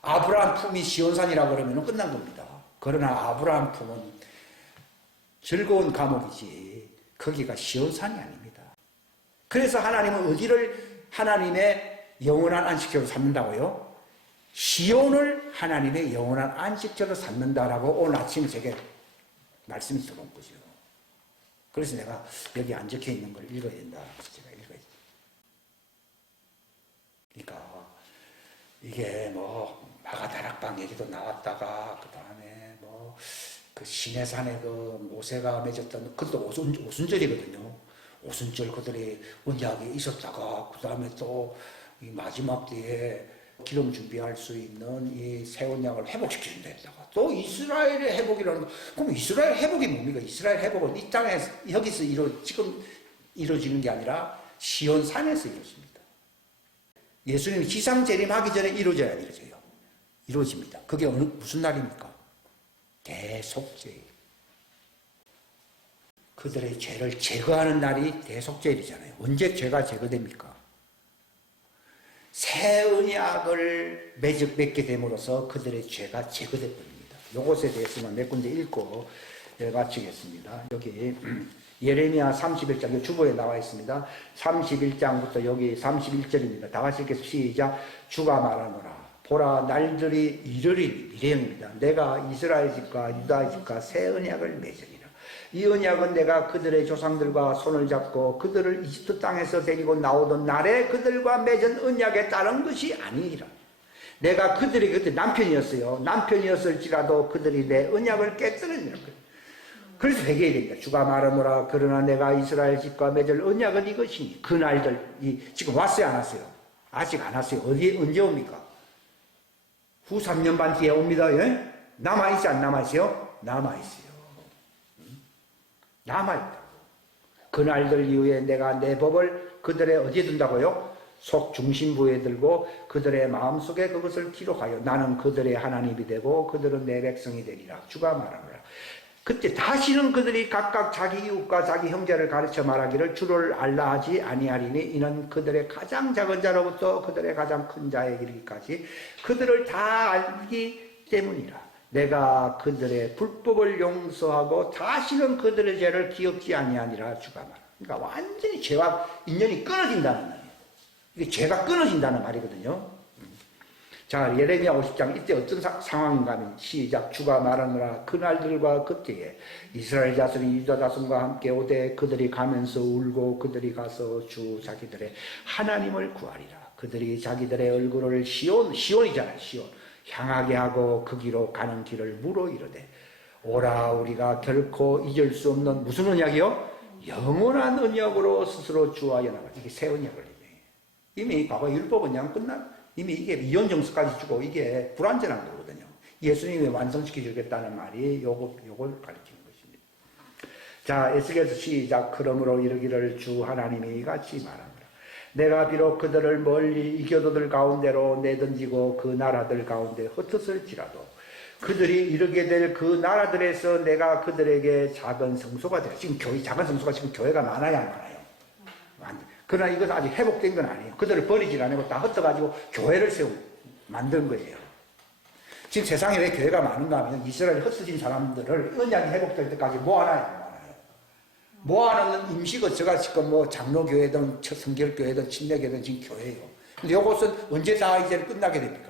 아브라함 품이 시온산이라고 그러면 끝난 겁니다. 그러나 아브라함 품은 즐거운 감옥이지 거기가 시온산이 아닙니다. 그래서 하나님은 어디를 하나님의 영원한 안식처로 삼는다고요? 시온을 하나님의 영원한 안식처로 삼는다라고 오늘 아침 제게 말씀이 들어온 거죠. 그래서 내가 여기 안 적혀 있는 걸 읽어야 된다. 제가 읽어야지. 그러니까 이게 뭐 마가다락방 얘기도 나왔다가 그 다음에 뭐 그 시내산에 그 모세가 맺었던 그것도 오순절이거든요. 오순절 그들의 언약이 있었다가 그 다음에 또 이 마지막 때에 기름 준비할 수 있는 이 새 언약을 회복시켜준다 했다가 또 이스라엘의 회복이라는 거. 그럼 이스라엘 회복이 뭡니까? 이스라엘 회복은 이 땅에서 여기서 지금 이루어지는 게 아니라 시온산에서 이루어집니다. 예수님이 지상 재림하기 전에 이루어져야 이루어져요. 이루어집니다. 그게 무슨 날입니까? 대속죄. 그들의 죄를 제거하는 날이 대속죄일이잖아요. 언제 죄가 제거됩니까? 새 언약을 맺게 됨으로써 그들의 죄가 제거될 겁니다. 이것에 대해서만 몇 군데 읽고 마치겠습니다. 여기 예레미야 31장 주보에 나와 있습니다. 31장부터 여기 31절입니다. 다 같이 읽겠습니다. 시작. 주가 말하노라. 보라 날들이 이르리니 미래형입니다. 내가 이스라엘 집과 유다 집과 새 언약을 맺으리라. 이 언약은 내가 그들의 조상들과 손을 잡고 그들을 이집트 땅에서 데리고 나오던 날에 그들과 맺은 언약에 따른 것이 아니니라. 내가 그들이 그때 남편이었어요. 남편이었을지라도 그들이 내 언약을 깨뜨리니라. 그래서 회개해야 됩니다. 주가 말하노라. 그러나 내가 이스라엘 집과 맺을 언약은 이것이니 그 날들 지금 왔어요 안 왔어요? 아직 안 왔어요. 언제 옵니까? 후 3년 반 뒤에 옵니다. 예? 남아있지 안 남아있어요? 남아있어요. 남아있다고. 그 날들 이후에 내가 내 법을 그들의 어디에 둔다고요? 속 중심부에 들고 그들의 마음속에 그것을 기록하여 나는 그들의 하나님이 되고 그들은 내 백성이 되리라. 주가 말하노라. 그때 다시는 그들이 각각 자기 이웃과 자기 형제를 가르쳐 말하기를 주를 알라 하지 아니하리니 이는 그들의 가장 작은 자로부터 그들의 가장 큰 자에 이르기까지 그들을 다 알기 때문이라. 내가 그들의 불법을 용서하고 다시는 그들의 죄를 기억지 아니하니라. 주가 말하노라. 그러니까 완전히 죄와 인연이 끊어진다는 말이에요. 이게 죄가 끊어진다는 말이거든요. 자, 예레미야 50장 이때 어떤 상황인가 하면 시작. 주가 말하노라 그날들과 그때에 이스라엘 자손이 유다 자손과 함께 오되 그들이 가면서 울고 그들이 가서 주 자기들의 하나님을 구하리라. 그들이 자기들의 얼굴을 시온이잖아요. 시온 향하게 하고 그 길로 가는 길을 물어 이르되 오라 우리가 결코 잊을 수 없는 무슨 언약이요? 영원한 언약으로 스스로 주와 연합을. 이게 새 언약을 이미 과거 율법은 그냥 이미 이게 이혼 정서까지 주고 이게 불완전한 거거든요. 예수님이 완성시켜 주겠다는 말이 요걸 가리키는 것입니다. 자, 에스겔서 시작. 그러므로 이르기를 주 하나님이 이같이 말합니다. 내가 비록 그들을 멀리 이교도들 가운데로 내던지고 그 나라들 가운데 흩었을지라도 그들이 이르게 될 그 나라들에서 내가 그들에게 작은 성소가 되어. 지금 작은 성소가 지금 교회가 많아야 안 많아요? 그러나 이것은 아직 회복된 건 아니에요. 그들을 버리지 않고 다 흩어가지고 교회를 만든 거예요. 지금 세상에 왜 교회가 많은가 하면 이스라엘 흩어진 사람들을 언약이 회복될 때까지 모아놔야 많아요. 모아놓는 임시거처가 지금 뭐 장로교회든 성결교회든 침례교회든 지금 교회예요. 근데 이것은 언제 다 이제 끝나게 됩니까?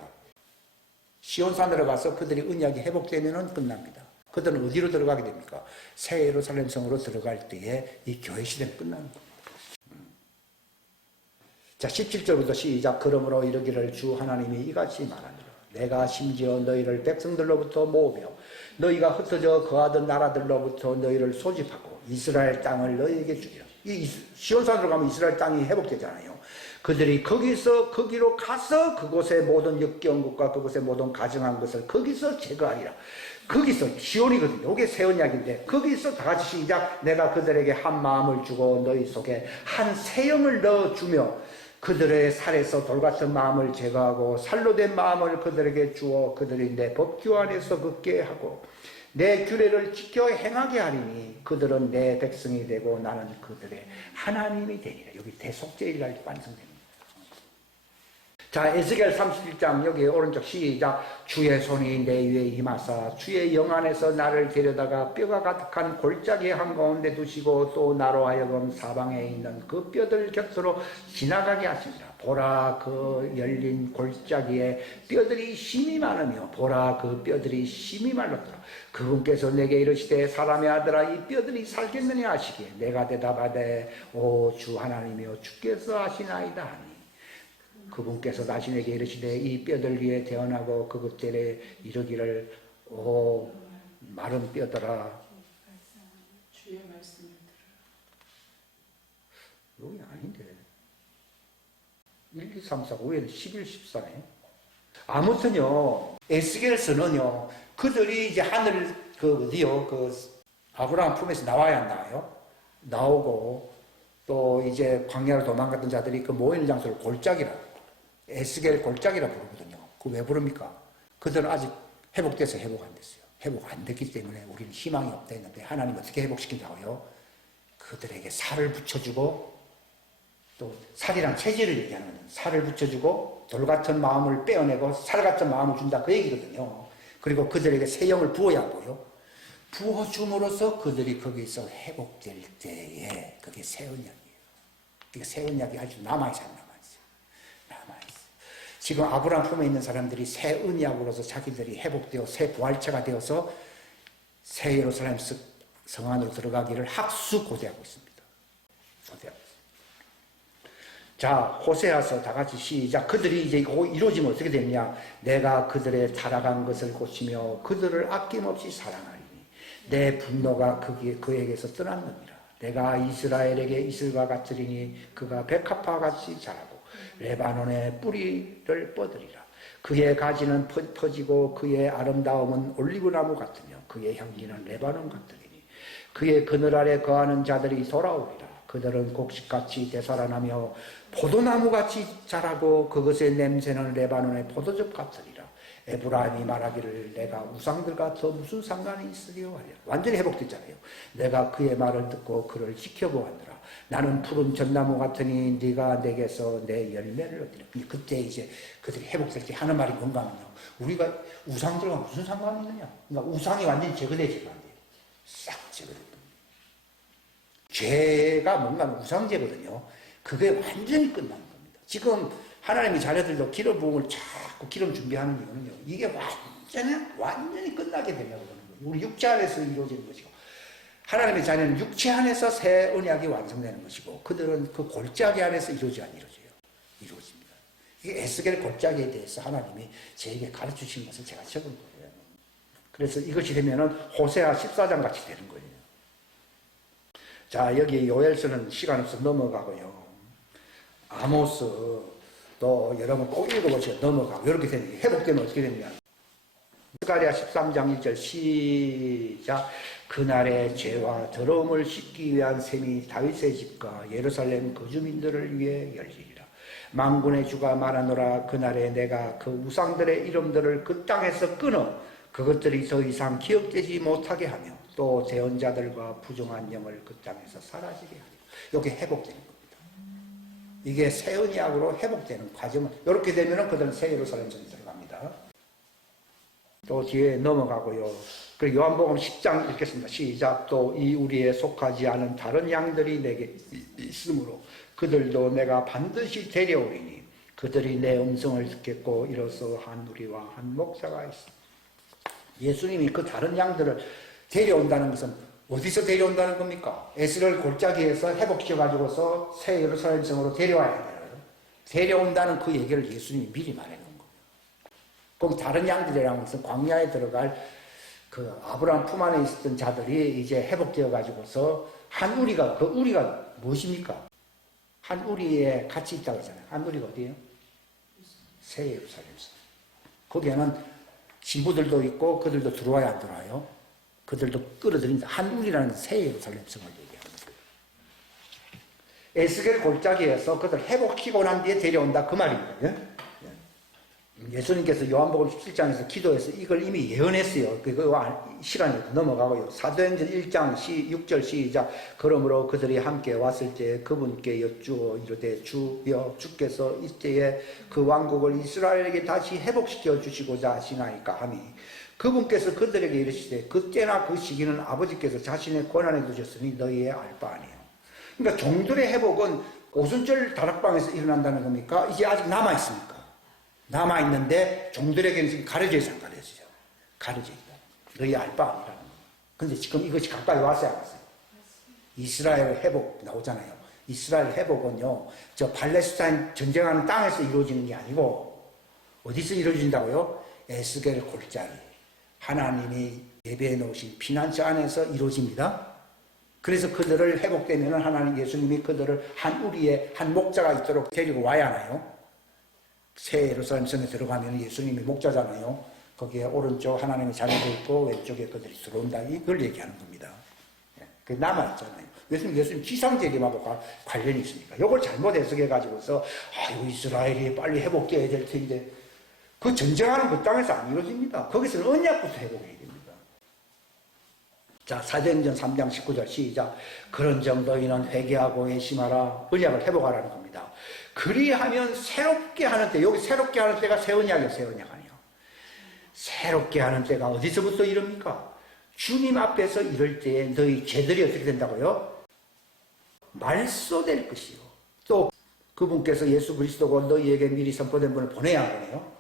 시온산으로 가서 그들이 언약이 회복되면 끝납니다. 그들은 어디로 들어가게 됩니까? 새 예루살렘 성으로 들어갈 때에 이 교회 시대는 끝나는 겁니다. 자, 17절부터 시작. 그러므로 이르기를 주 하나님이 이같이 말하니라. 내가 심지어 너희를 백성들로부터 모으며 너희가 흩어져 거하던 나라들로부터 너희를 소집하고 이스라엘 땅을 너희에게 주리라. 이 시온산으로 가면 이스라엘 땅이 회복되잖아요. 그들이 거기로 가서 그곳의 모든 역겨운 것과 그곳의 모든 가증한 것을 거기서 제거하리라. 거기서 시온이거든요. 이게 새 언약인데 거기서 다 같이 시작. 내가 그들에게 한 마음을 주고 너희 속에 한 새 영을 넣어주며 그들의 살에서 돌같은 마음을 제거하고 살로 된 마음을 그들에게 주어 그들이 내 법규 안에서 걷게 하고 내 규례를 지켜 행하게 하리니 그들은 내 백성이 되고 나는 그들의 하나님이 되리라. 여기 대속죄일날 완성됩니다. 자, 에스겔 31장 여기 오른쪽 시작. 주의 손이 내 위에 임하사 주의 영 안에서 나를 데려다가 뼈가 가득한 골짜기 한가운데 두시고 또 나로 하여금 사방에 있는 그 뼈들 곁으로 지나가게 하시니라. 보라 그 열린 골짜기에 뼈들이 심이 많으며 보라 그 뼈들이 심이 말랐더라. 그분께서 내게 이르시되 사람의 아들아 이 뼈들이 살겠느냐 하시기에 내가 대답하되 오 주 하나님이여 주께서 하시나이다 하니 그분께서 다시 내게 이르시되 이 뼈들 위에 태어나고 그것들에 이르기를 오 마른 뼈들아. 주의 말씀을 들으라. 여기 아닌데 1, 2, 3, 4, 5에는 11, 14네. 아무튼요 에스겔서는요 그들이 이제 하늘 어디요 아브라함 품에서 나와야 안 나와요? 나오고 또 이제 광야로 도망갔던 자들이 그 모이는 장소를 골짜기라 에스겔 골짜기라 부르거든요. 그 왜 부릅니까? 그들은 아직 회복돼서 회복 안 됐어요. 회복 안 됐기 때문에 우리는 희망이 없다 했는데 하나님 어떻게 회복시킨다고요? 그들에게 살을 붙여주고 또 살이랑 체질을 얘기하는 거예요. 살을 붙여주고 돌 같은 마음을 빼어내고 살 같은 마음을 준다 그 얘기거든요. 그리고 그들에게 새 영을 부어야 하고요. 부어줌으로써 그들이 거기서 회복될 때에 그게 새 언약이에요. 이게 새 언약이 아주 남아있어요. 지금 아브라함 품에 있는 사람들이 새 언약으로서 자기들이 회복되어 새 부활체가 되어서 새 예루살렘 성 안으로 들어가기를 학수고대하고 있습니다. 고대하고 있습니다. 자, 호세아서 다 같이 시작. 그들이 이제 이루어지면 어떻게 되느냐? 내가 그들의 타락한 것을 고치며 그들을 아낌없이 사랑하리니 내 분노가 그에게서 떠났느니라. 내가 이스라엘에게 이슬과 같으리니 그가 백합화 같이 자라고 레바논의 뿌리를 뻗으리라. 그의 가지는 퍼지고 그의 아름다움은 올리브나무 같으며 그의 향기는 레바논 같으리니 그의 그늘 아래 거하는 자들이 돌아오리라. 그들은 곡식같이 되살아나며 포도나무같이 자라고 그것의 냄새는 레바논의 포도즙 같으리라. 에브라임이 말하기를 내가 우상들과 더 무슨 상관이 있으리요 하리라. 완전히 회복됐잖아요. 내가 그의 말을 듣고 그를 지켜보았노라. 나는 푸른 전나무 같으니 네가 내게서 내 열매를 얻으리라. 그때 이제 그들이 회복될 때 하는 말이 뭔가 하면요. 우리가 우상들과 무슨 상관이 있느냐. 그러니까 우상이 완전히 제거되지가 않아요. 싹 제거됩니다. 죄가 뭔가 우상죄거든요. 그게 완전히 끝난 겁니다. 지금 하나님이 자녀들도 기름 부음을 자꾸 기름 준비하는 이유는요. 이게 완전히 끝나게 되려고 하는 거예요. 우리 육체 안에서 이루어지는 것이고 하나님의 자녀는 육체 안에서 새 언약이 완성되는 것이고 그들은 그 골짜기 안에서 이루어집니다. 이게 에스겔 골짜기에 대해서 하나님이 저에게 가르치신 것을 제가 적은 거예요. 그래서 이것이 되면은 호세아 14장 같이 되는 거예요. 자, 여기 요엘서는 시간 없어 넘어가고요. 아모스 또 여러분 꼭 읽어보세요. 넘어가고 이렇게 되는 게 회복되면 어떻게 되느냐. 스가랴 13장 1절 시작. 그날의 죄와 더러움을 씻기 위한 셈이 다윗의 집과 예루살렘 거주민들을 위해 열리리라. 만군의 주가 말하노라. 그날에 내가 그 우상들의 이름들을 그 땅에서 끊어 그것들이 더 이상 기억되지 못하게 하며 또 대언자들과 부정한 영을 그 땅에서 사라지게 하리라. 이게 회복되는 겁니다. 이게 새 언약으로 회복되는 과정은 이렇게 되면은 그들은 새 예루살렘전에 들어갑니다. 또 뒤에 넘어가고요. 그리고 요한복음 10장 읽겠습니다. 시작. 또 이 우리에 속하지 않은 다른 양들이 내게 있으므로 그들도 내가 반드시 데려오리니 그들이 내 음성을 듣겠고 이로써 한 우리와 한 목자가 있어. 예수님이 그 다른 양들을 데려온다는 것은 어디서 데려온다는 겁니까? 에스겔 골짜기에서 회복시켜가지고서 새 예루살렘 성으로 데려와야 돼요. 데려온다는 그 얘기를 예수님이 미리 말해놓은 거예요. 그럼 다른 양들이라는 것은 광야에 들어갈 그 아브라함 품 안에 있었던 자들이 이제 회복되어 가지고서 한 우리가, 그 우리가 무엇입니까? 한 우리에 같이 있다고 하잖아요. 한 우리가 어디예요? 새 예루살렘 성. 거기에는 신부들도 있고 그들도 들어와야 안 들어와요? 그들도 끌어들인다. 한 우리라는 새 예루살렘 성을 얘기하는 거예요. 에스겔 골짜기에서 그들 회복시키고 난 뒤에 데려온다 그 말입니다. 예수님께서 요한복음 17장에서 기도해서 이걸 이미 예언했어요. 그거 시간이 넘어가고요. 사도행전 1장 6절 시작. 그러므로 그들이 함께 왔을 때 그분께 여쭈어 이르되 주여 주께서 이때에 그 왕국을 이스라엘에게 다시 회복시켜 주시고자 하시나이까 하니 그분께서 그들에게 이르시되 그때나 그 시기는 아버지께서 자신의 권한에 두셨으니 너희의 알 바 아니에요. 그러니까 종들의 회복은 오순절 다락방에서 일어난다는 겁니까? 이제 아직 남아있습니까? 남아있는데 종들에게는 지금 가려져 있어 안 가려지죠? 가려져 있다. 너희 알 바 아니라는 거예요. 근데 지금 이것이 가까이 왔어요 안 왔어요? 이스라엘 회복 나오잖아요. 이스라엘 회복은요 저 팔레스타인 전쟁하는 땅에서 이루어지는 게 아니고 어디서 이루어진다고요? 에스겔 골짜기 하나님이 예배해 놓으신 피난처 안에서 이루어집니다. 그래서 그들을 회복되면 하나님 예수님이 그들을 한 우리의 한 목자가 있도록 데리고 와야 하나요? 새 예루살렘 성에 들어가면 예수님이 목자잖아요. 거기에 오른쪽 하나님의 자녀도 있고 왼쪽에 그들이 들어온다. 이걸 얘기하는 겁니다. 그 남아있잖아요. 예수님 지상재림하고 관련이 있으니까. 이걸 잘못 해석해가지고서 이스라엘이 빨리 회복되어야 될 텐데 그 전쟁하는 그 땅에서 안 이루어집니다. 거기서는 언약부터 회복해야 됩니다. 자, 사도행전 3장 19절 시작. 그런즉 너희는 회개하고 회심하라. 언약을 회복하라는 겁니다. 그리하면 새롭게 하는 때, 여기 새롭게 하는 때가 새 언약이에요. 새 언약 아니에요. 새롭게 하는 때가 어디서부터 이릅니까? 주님 앞에서 이럴 때에 너희 죄들이 어떻게 된다고요? 말소될 것이요. 또 그분께서 예수 그리스도고 너희에게 미리 선포된 분을 보내야 하네요.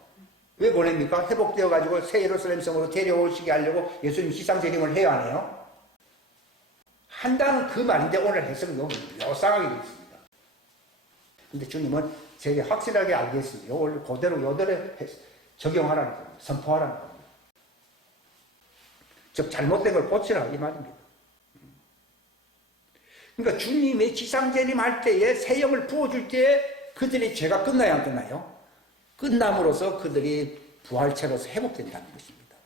왜 보냅니까? 회복되어 가지고 새 예루살렘 성으로 데려오시게 하려고 예수님 지상재림을 해야 하네요. 한다는 그 말인데 오늘 해석은 너무 묘상하게 되어 있습니다. 근데 주님은 제게 확실하게 알게 했습니다. 원래 그대로 요대로 적용하라는 겁니다. 선포하라는 겁니다. 즉 잘못된 걸 고치라 이 말입니다. 그러니까 주님의 지상재림할 때에 새 영을 부어줄 때에 그들의 죄가 끝나야 안 끝나요? 끝남으로써 그들이 부활체로서 회복된다는 것입니다.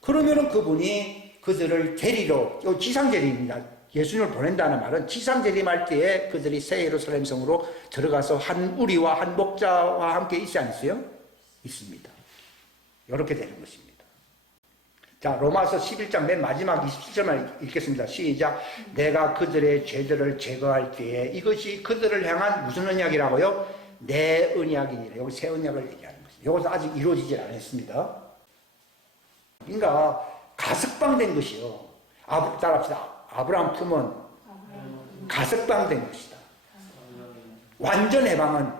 그러면은 그분이 그들을 데리러 지상재림입니다. 예수님을 보낸다는 말은 지상재림할 때에 그들이 새 예루살렘 성으로 들어가서 한 우리와 한 목자와 함께 있지 않으세요? 있습니다. 이렇게 되는 것입니다. 자, 로마서 11장 맨 마지막 27절만 읽겠습니다. 시작. 내가 그들의 죄들을 제거할 때에 이것이 그들을 향한 무슨 언약이라고요? 내 언약이니라. 여기 새 언약을 얘기하는 것입니다. 이것은 아직 이루어지질 않았습니다. 그러니까 가석방된 것이요. 따라합시다. 아브라함 품은 가석방된 것이다. 완전 해방은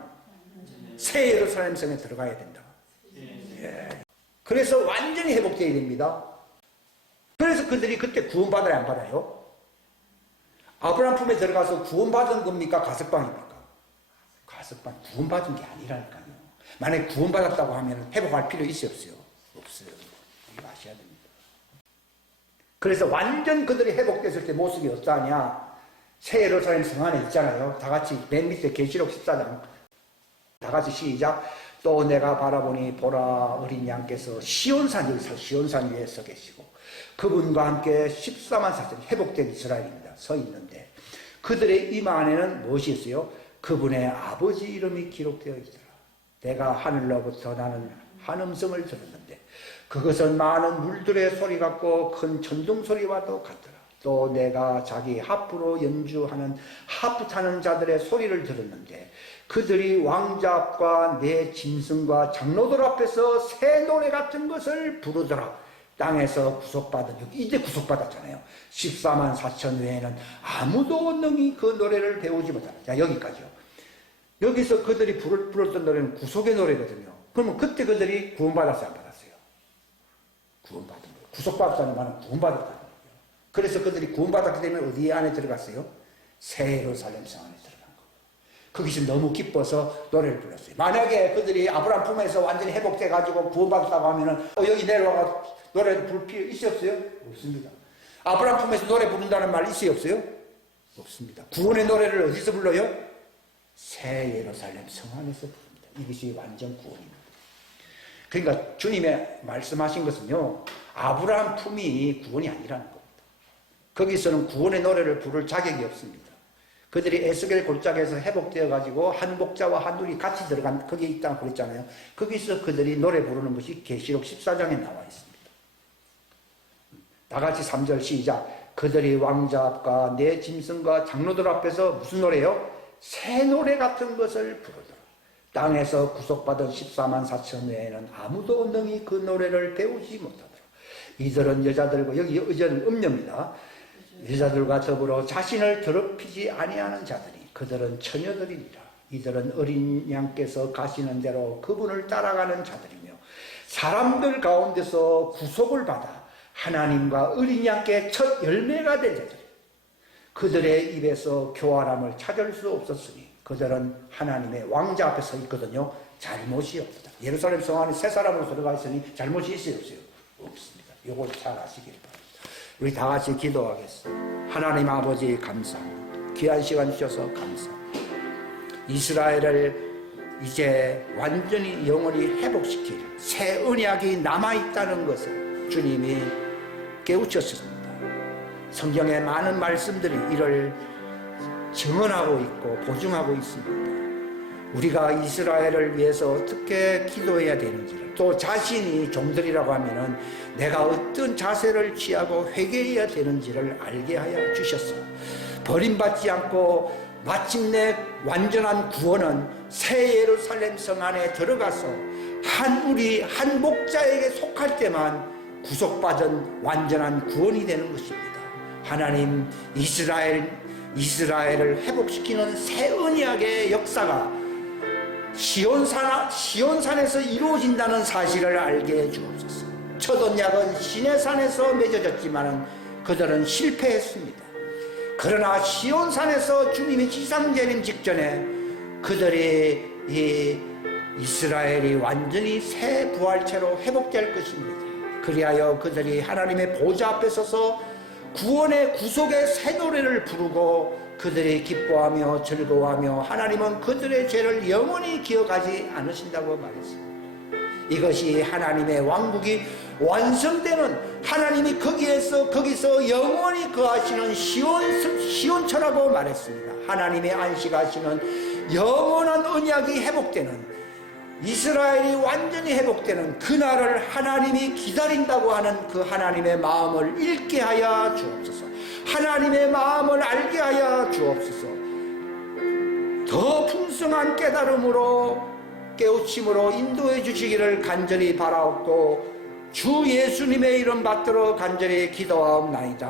새 예루살렘 성에 들어가야 된다. 예. 그래서 완전히 회복되어야 됩니다. 그래서 그들이 그때 구원받아야 안 받아요? 아브라함 품에 들어가서 구원받은 겁니까? 가석방입니까? 가석방, 구원받은 게 아니라니까요. 만약에 구원받았다고 하면 회복할 필요 있어요, 없어요? 없어요. 이거 아셔야 됩니다. 그래서 완전 그들이 회복됐을 때 모습이 어떠하냐? 새 예루살렘 성 안에 있잖아요. 다 같이 맨 밑에 계시록 14장 다 같이 시작. 또 내가 바라보니 보라 어린 양께서 시온산, 여기서 시온산 위에 서 계시고 그분과 함께 14만 4천 회복된 이스라엘입니다. 서 있는데 그들의 이마 안에는 무엇이 있어요? 그분의 아버지 이름이 기록되어 있더라. 내가 하늘로부터 나는 한 음성을 들었는데 그것은 많은 물들의 소리 같고 큰 천둥 소리와도 같더라. 또 내가 자기 하프로 연주하는 하프 타는 자들의 소리를 들었는데 그들이 왕자 앞과 내 짐승과 장로들 앞에서 새 노래 같은 것을 부르더라. 땅에서 구속받은, 이제 구속받았잖아요. 14만 4천 외에는 아무도 능히 그 노래를 배우지 못하라. 자, 여기까지요. 여기서 그들이 불렀던 노래는 구속의 노래거든요. 그러면 그때 그들이 구원받았어요, 안 받았어요? 구원받은 거예요. 구속받았다는 말은 구원받았다는 거예요. 그래서 그들이 구원받았기 때문에 어디 안에 들어갔어요? 새 예루살렘 성 안에 들어간 거예요. 거기서 너무 기뻐서 노래를 불렀어요. 만약에 그들이 아브라함 품에서 완전히 회복돼가지고 구원받았다고 하면은 여기 내려와서 노래 부를 필요 있어요, 없어요? 없습니다. 아브라함 품에서 노래 부른다는 말 있어요, 없어요? 없습니다. 구원의 노래를 어디서 불러요? 새 예루살렘 성 안에서 부릅니다. 이것이 완전 구원입니다. 그러니까 주님이 말씀하신 것은요, 아브라함 품이 구원이 아니라는 겁니다. 거기서는 구원의 노래를 부를 자격이 없습니다. 그들이 에스겔 골짜기에서 회복되어 가지고 한 목자와 한 둘이 같이 들어간 거기에 있다고 그랬잖아요. 거기서 그들이 노래 부르는 것이 계시록 14장에 나와 있습니다. 다 같이 3절 시작. 그들이 왕자 앞과 내 짐승과 장로들 앞에서 무슨 노래요? 새 노래 같은 것을 부르더라. 땅에서 구속받은 14만 4천 외에는 아무도 능히 그 노래를 배우지 못하더라. 이들은 여자들과, 여기 여자는 음녀입니다. 여자들과 더불어 자신을 더럽히지 아니하는 자들이, 그들은 처녀들이니라. 이들은 어린 양께서 가시는 대로 그분을 따라가는 자들이며 사람들 가운데서 구속을 받아 하나님과 어린 양께 첫 열매가 된 자들이에요. 그들의 입에서 교활함을 찾을 수 없었으니 그들은 하나님의 왕자 앞에 서 있거든요. 잘못이 없다. 예루살렘 성 안에 새 사람으로 들어가 있으니 잘못이 있어요, 없어요? 없습니다. 이걸 잘 아시길 바랍니다. 우리 다 같이 기도하겠습니다. 하나님 아버지 감사합니다. 귀한 시간 주셔서 감사합니다. 이스라엘을 이제 완전히 영원히 회복시킬 새 언약이 남아있다는 것을 주님이 깨우쳤습니다. 성경의 많은 말씀들이 이를 증언하고 있고 보증하고 있습니다. 우리가 이스라엘을 위해서 어떻게 기도해야 되는지를, 또 자신이 종들이라고 하면은 내가 어떤 자세를 취하고 회개해야 되는지를 알게 하여 주셨어요. 버림받지 않고 마침내 완전한 구원은 새 예루살렘 성 안에 들어가서 한 목자에게 속할 때만 구속받은 완전한 구원이 되는 것입니다. 하나님, 이스라엘을 회복시키는 새 언약의 역사가 시온산에서 이루어진다는 사실을 알게 해주옵소서. 첫 언약은 시내산에서 맺어졌지만 그들은 실패했습니다. 그러나 시온산에서 주님이 지상재림 직전에 그들이 이스라엘이 완전히 새 부활체로 회복될 것입니다. 그리하여 그들이 하나님의 보좌 앞에 서서 구원의 구속의 새 노래를 부르고 그들이 기뻐하며 즐거워하며 하나님은 그들의 죄를 영원히 기억하지 않으신다고 말했습니다. 이것이 하나님의 왕국이 완성되는, 하나님이 거기서 영원히 거하시는 시온처라고 말했습니다. 하나님의 안식하시는 영원한 언약이 회복되는, 이스라엘이 완전히 회복되는 그날을 하나님이 기다린다고 하는 그 하나님의 마음을 읽게 하여 주옵소서. 하나님의 마음을 알게 하여 주옵소서. 더 풍성한 깨달음으로, 깨우침으로 인도해 주시기를 간절히 바라옵고 주 예수님의 이름 받들어 간절히 기도하옵나이다.